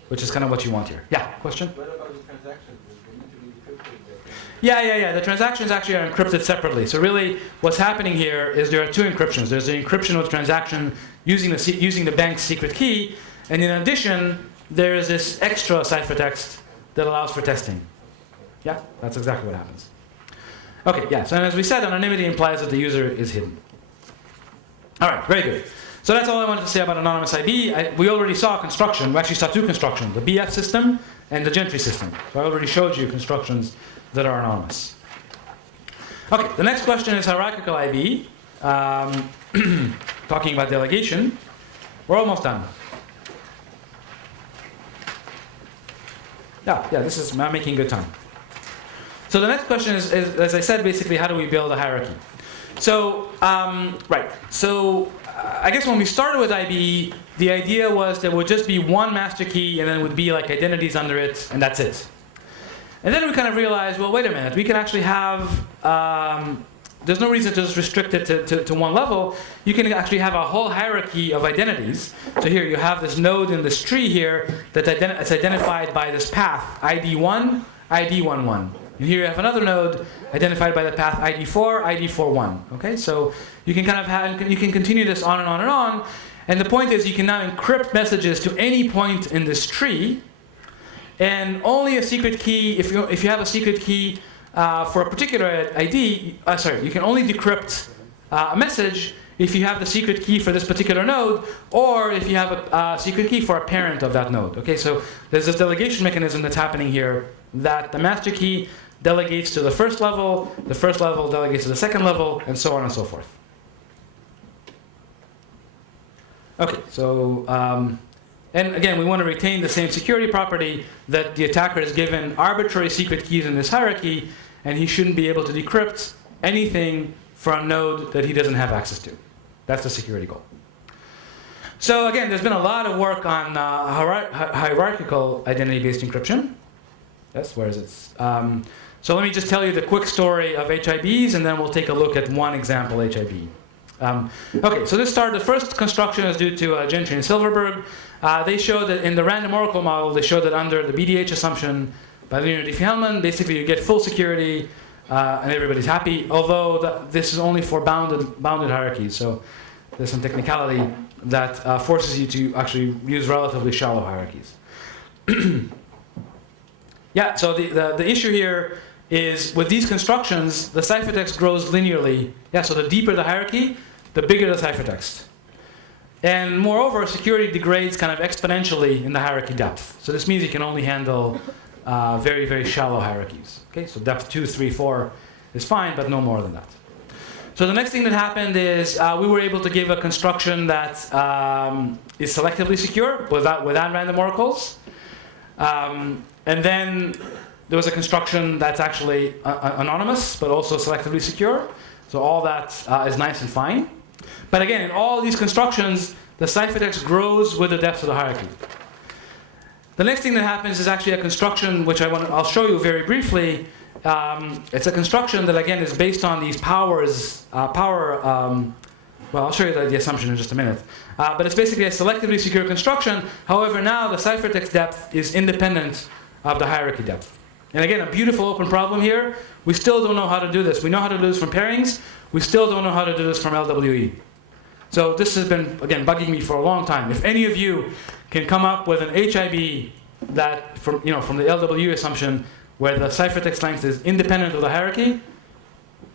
which is kind of what you want here. Yeah, question? What about the transactions? They need to be encrypted. Yeah. The transactions actually are encrypted separately. So really, what's happening here is there are 2 encryptions. There's the encryption of the transaction using the bank's secret key, and in addition, there is this extra ciphertext that allows for testing. Yeah, that's exactly what happens. Okay, yeah, so as we said, anonymity implies that the user is hidden. All right, very good. So that's all I wanted to say about anonymous IB. We already saw construction. We actually saw two constructions, the BF system and the Gentry system. So I already showed you constructions that are anonymous. Okay, the next question is hierarchical IBE. Talking about delegation. We're almost done. Yeah, I'm making good time. So the next question is, as I said, basically, how do we build a hierarchy? So, right. So, I guess when we started with IBE, the idea was there would just be one master key, and then would be like identities under it, and that's it. And then we kind of realized, well, wait a minute, we can actually have, there's no reason to just restrict it to one level. You can actually have a whole hierarchy of identities. So here you have this node in this tree here that it's identified by this path, ID1, ID11. And here you have another node identified by the path ID4, ID41. Okay, so you can kind of you can continue this on and on and on. And the point is you can now encrypt messages to any point in this tree. And only a secret key, if you have a secret key for a particular ID, you can only decrypt a message if you have the secret key for this particular node, or if you have a secret key for a parent of that node. Okay, so there's this delegation mechanism that's happening here that the master key delegates to the first level delegates to the second level, and so on and so forth. Okay, so, and again, we want to retain the same security property that the attacker is given arbitrary secret keys in this hierarchy, and he shouldn't be able to decrypt anything from a node that he doesn't have access to. That's the security goal. So again, there's been a lot of work on hierarchical identity-based encryption. Yes, where is it? So let me just tell you the quick story of HIBs, and then we'll take a look at one example HIB. Okay, so the first construction is due to Gentry and Silverberg. They showed that in the random oracle model, they showed that under the BDH assumption by linear Diffie-Hellman, basically you get full security and everybody's happy, although this is only for bounded hierarchies. So there's some technicality that forces you to actually use relatively shallow hierarchies. Yeah, so the issue here is with these constructions, the ciphertext grows linearly. Yeah, so the deeper the hierarchy, the bigger the ciphertext. And moreover, security degrades kind of exponentially in the hierarchy depth. So this means you can only handle very, very shallow hierarchies. Okay, so depth 2, 3, 4 is fine, but no more than that. So the next thing that happened is we were able to give a construction that is selectively secure without random oracles. And then there was a construction that's actually anonymous, but also selectively secure. So all that is nice and fine. But again, in all these constructions, the ciphertext grows with the depth of the hierarchy. The next thing that happens is actually a construction which I'll show you very briefly. It's a construction that again is based on these powers. Well, I'll show you the assumption in just a minute. But it's basically a selectively secure construction. However, now the ciphertext depth is independent of the hierarchy depth. And again, a beautiful open problem here. We still don't know how to do this. We know how to do this from pairings. We still don't know how to do this from LWE. So this has been, again, bugging me for a long time. If any of you can come up with an HIB that, from the LWE assumption, where the ciphertext length is independent of the hierarchy,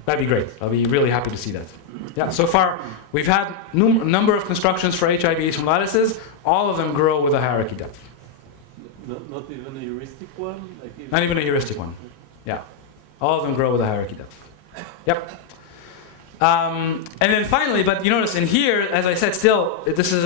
that'd be great. I'll be really happy to see that. Yeah, so far, we've had a number of constructions for HIBs from lattices. All of them grow with a hierarchy depth. Not even a heuristic one? Not even a heuristic one. Yeah. All of them grow with a hierarchy depth. Yep. And then finally, but you notice in here, as I said, still, this is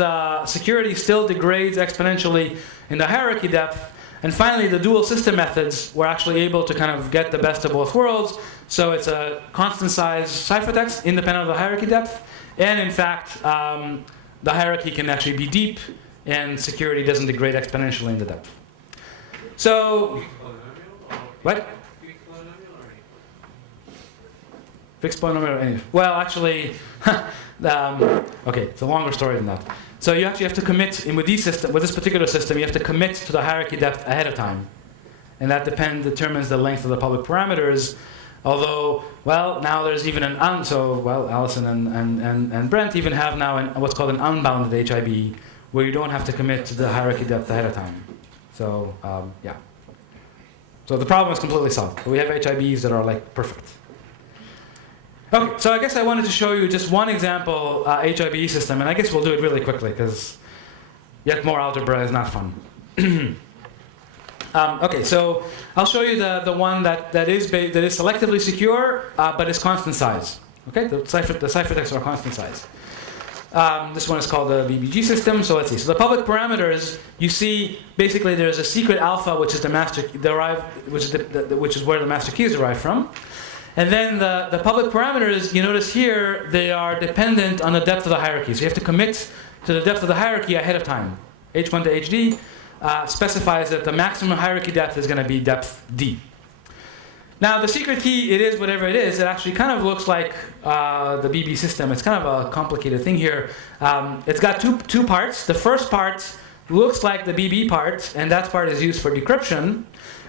security still degrades exponentially in the hierarchy depth. And finally, the dual system methods were actually able to kind of get the best of both worlds. So it's a constant size ciphertext independent of the hierarchy depth. And in fact, the hierarchy can actually be deep, and security doesn't degrade exponentially in the depth. So, what? Fixed polynomial. Well, actually, okay, it's a longer story than that. So you actually have to commit with this particular system. You have to commit to the hierarchy depth ahead of time, and that determines the length of the public parameters. Although, well, now there's even Allison and Brent even have now what's called an unbounded HIB, where you don't have to commit to the hierarchy depth ahead of time. So, yeah. So the problem is completely solved. But we have HIBs that are like perfect. Okay, so I guess I wanted to show you just one example HIBE system, and I guess we'll do it really quickly because yet more algebra is not fun. Okay, so I'll show you the one that is selectively secure, but is constant size. Okay, the ciphertexts are constant size. This one is called the BBG system. So let's see. So the public parameters, you see, basically there's a secret alpha, which is the master which is where the master key is derived from. And then the public parameters, you notice here, they are dependent on the depth of the hierarchy. So you have to commit to the depth of the hierarchy ahead of time. H1 to HD specifies that the maximum hierarchy depth is going to be depth D. Now the secret key, it is whatever it is. It actually kind of looks like the BB system. It's kind of a complicated thing here. It's got two parts. The first part looks like the BB part, and that part is used for decryption.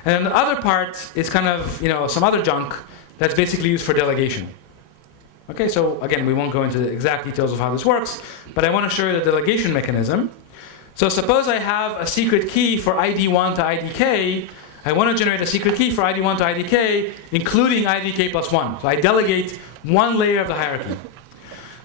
And the other part is kind of, some other junk that's basically used for delegation. Okay, so again, we won't go into the exact details of how this works, but I want to show you the delegation mechanism. So suppose I have a secret key for ID1 to IDK. I want to generate a secret key for ID1 to IDK, including IDK plus 1. So I delegate one layer of the hierarchy.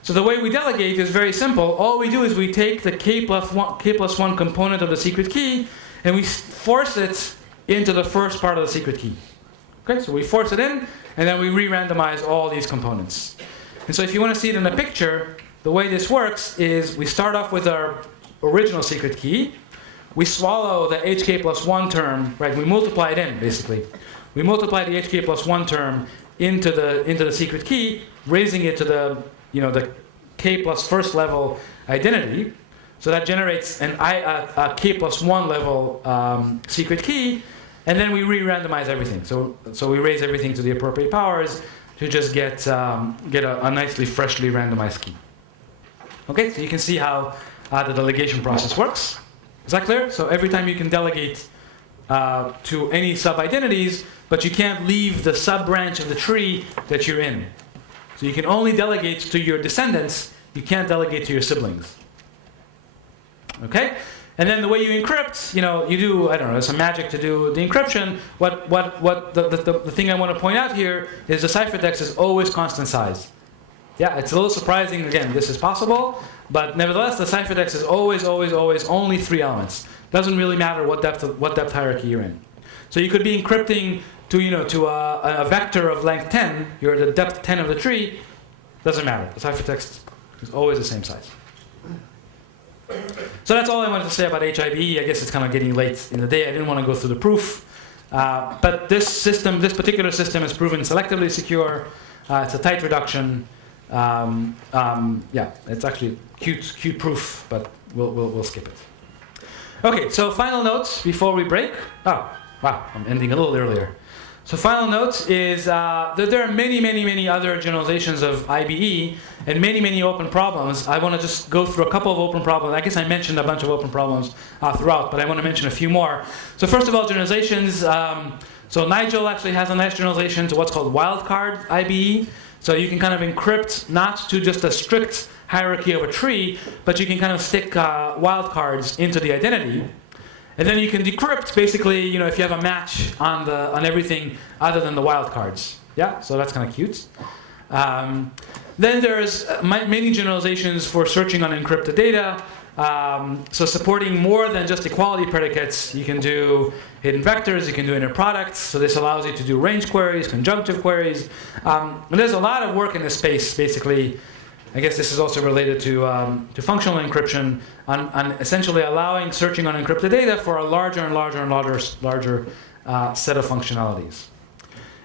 So the way we delegate is very simple. All we do is we take the K plus 1 component of the secret key, and we force it into the first part of the secret key. Okay, so we force it in, and then we re-randomize all these components. And so if you want to see it in a picture, the way this works is we start off with our original secret key. We swallow the HK plus 1 term, right? We multiply it in, basically. We multiply the HK plus 1 term into the secret key, raising it to the K plus first level identity. So that generates a K plus 1 level secret key. And then we re-randomize everything. So we raise everything to the appropriate powers to just get a nicely, freshly randomized key. Okay, so you can see how the delegation process works. Is that clear? So every time you can delegate to any sub-identities, but you can't leave the sub-branch of the tree that you're in. So you can only delegate to your descendants. You can't delegate to your siblings. Okay? And then the way you encrypt, you do, I don't know, some magic to do the encryption. The thing I want to point out here is the ciphertext is always constant size. Yeah, it's a little surprising. Again, this is possible, but nevertheless, the ciphertext is always only 3 elements. Doesn't really matter what depth hierarchy you're in. So you could be encrypting to a vector of length 10. You're at the depth 10 of the tree. Doesn't matter. The ciphertext is always the same size. So that's all I wanted to say about HIBE. I guess it's kind of getting late in the day. I didn't want to go through the proof. But this particular system is proven selectively secure. It's a tight reduction. Yeah, it's actually cute proof, but we'll skip it. Okay, so final notes before we break. Oh, wow, I'm ending a little earlier. So final note is that there are many other generalizations of IBE and many open problems. I want to just go through a couple of open problems. I guess I mentioned a bunch of open problems throughout, but I want to mention a few more. So first of all, generalizations. So Nigel actually has a nice generalization to what's called wildcard IBE. So you can kind of encrypt not to just a strict hierarchy of a tree, but you can kind of stick wildcards into the identity. And then you can decrypt, basically, if you have a match on everything other than the wildcards. Yeah, so that's kind of cute. Then there's many generalizations for searching on encrypted data. So supporting more than just equality predicates, you can do hidden vectors, you can do inner products. So this allows you to do range queries, conjunctive queries. And there's a lot of work in this space, basically. I guess this is also related to functional encryption, on essentially allowing searching on encrypted data for a larger set of functionalities.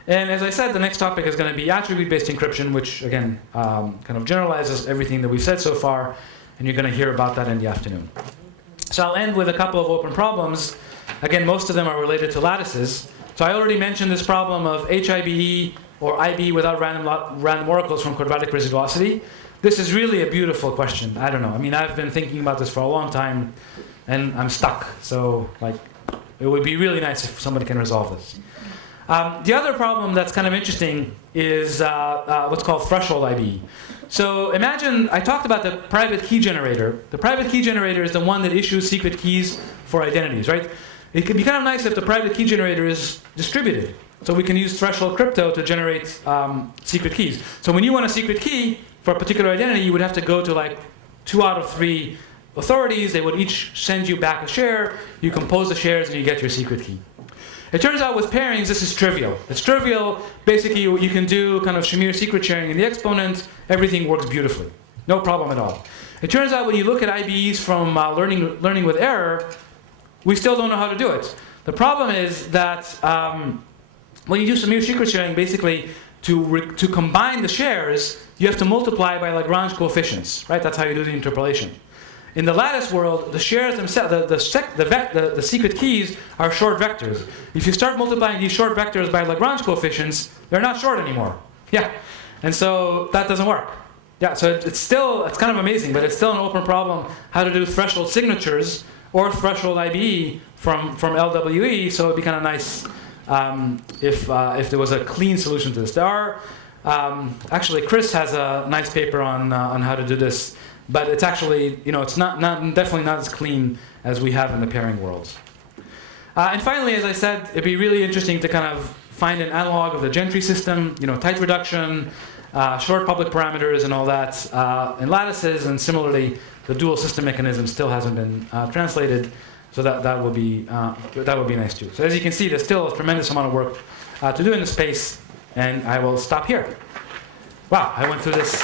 And as I said, the next topic is going to be attribute-based encryption, which again kind of generalizes everything that we've said so far, and you're going to hear about that in the afternoon. So I'll end with a couple of open problems. Again, most of them are related to lattices. So I already mentioned this problem of HIBE or IBE without random oracles from quadratic residuosity. This is really a beautiful question. I don't know. I mean, I've been thinking about this for a long time, and I'm stuck. So, it would be really nice if somebody can resolve this. The other problem that's kind of interesting is what's called threshold IBE. So imagine, I talked about the private key generator. The private key generator is the one that issues secret keys for identities, right? It could be kind of nice if the private key generator is distributed. So we can use threshold crypto to generate secret keys. So when you want a secret key for a particular identity, you would have to go to like 2 out of 3 authorities. They would each send you back a share. You compose the shares and you get your secret key. It turns out with pairings, this is trivial. It's trivial. Basically, you can do kind of Shamir secret sharing in the exponent. Everything works beautifully. No problem at all. It turns out when you look at IBEs from learning with error, we still don't know how to do it. The problem is that when you do Shamir secret sharing, basically, to combine the shares, you have to multiply by Lagrange coefficients, right? That's how you do the interpolation. In the lattice world, the shares themselves, the secret keys are short vectors. If you start multiplying these short vectors by Lagrange coefficients, they're not short anymore. Yeah, and so that doesn't work. Yeah, so it's kind of amazing, but it's still an open problem how to do threshold signatures or threshold IBE from LWE. So it'd be kind of nice if there was a clean solution to this. There are actually Chris has a nice paper on how to do this. But it's actually, it's definitely not as clean as we have in the pairing worlds. And finally, as I said, it'd be really interesting to kind of find an analog of the Gentry system, tight reduction, short public parameters and all that in lattices, and similarly, the dual system mechanism still hasn't been translated, so that would be nice too. So as you can see, there's still a tremendous amount of work to do in the space, and I will stop here. Wow, I went through this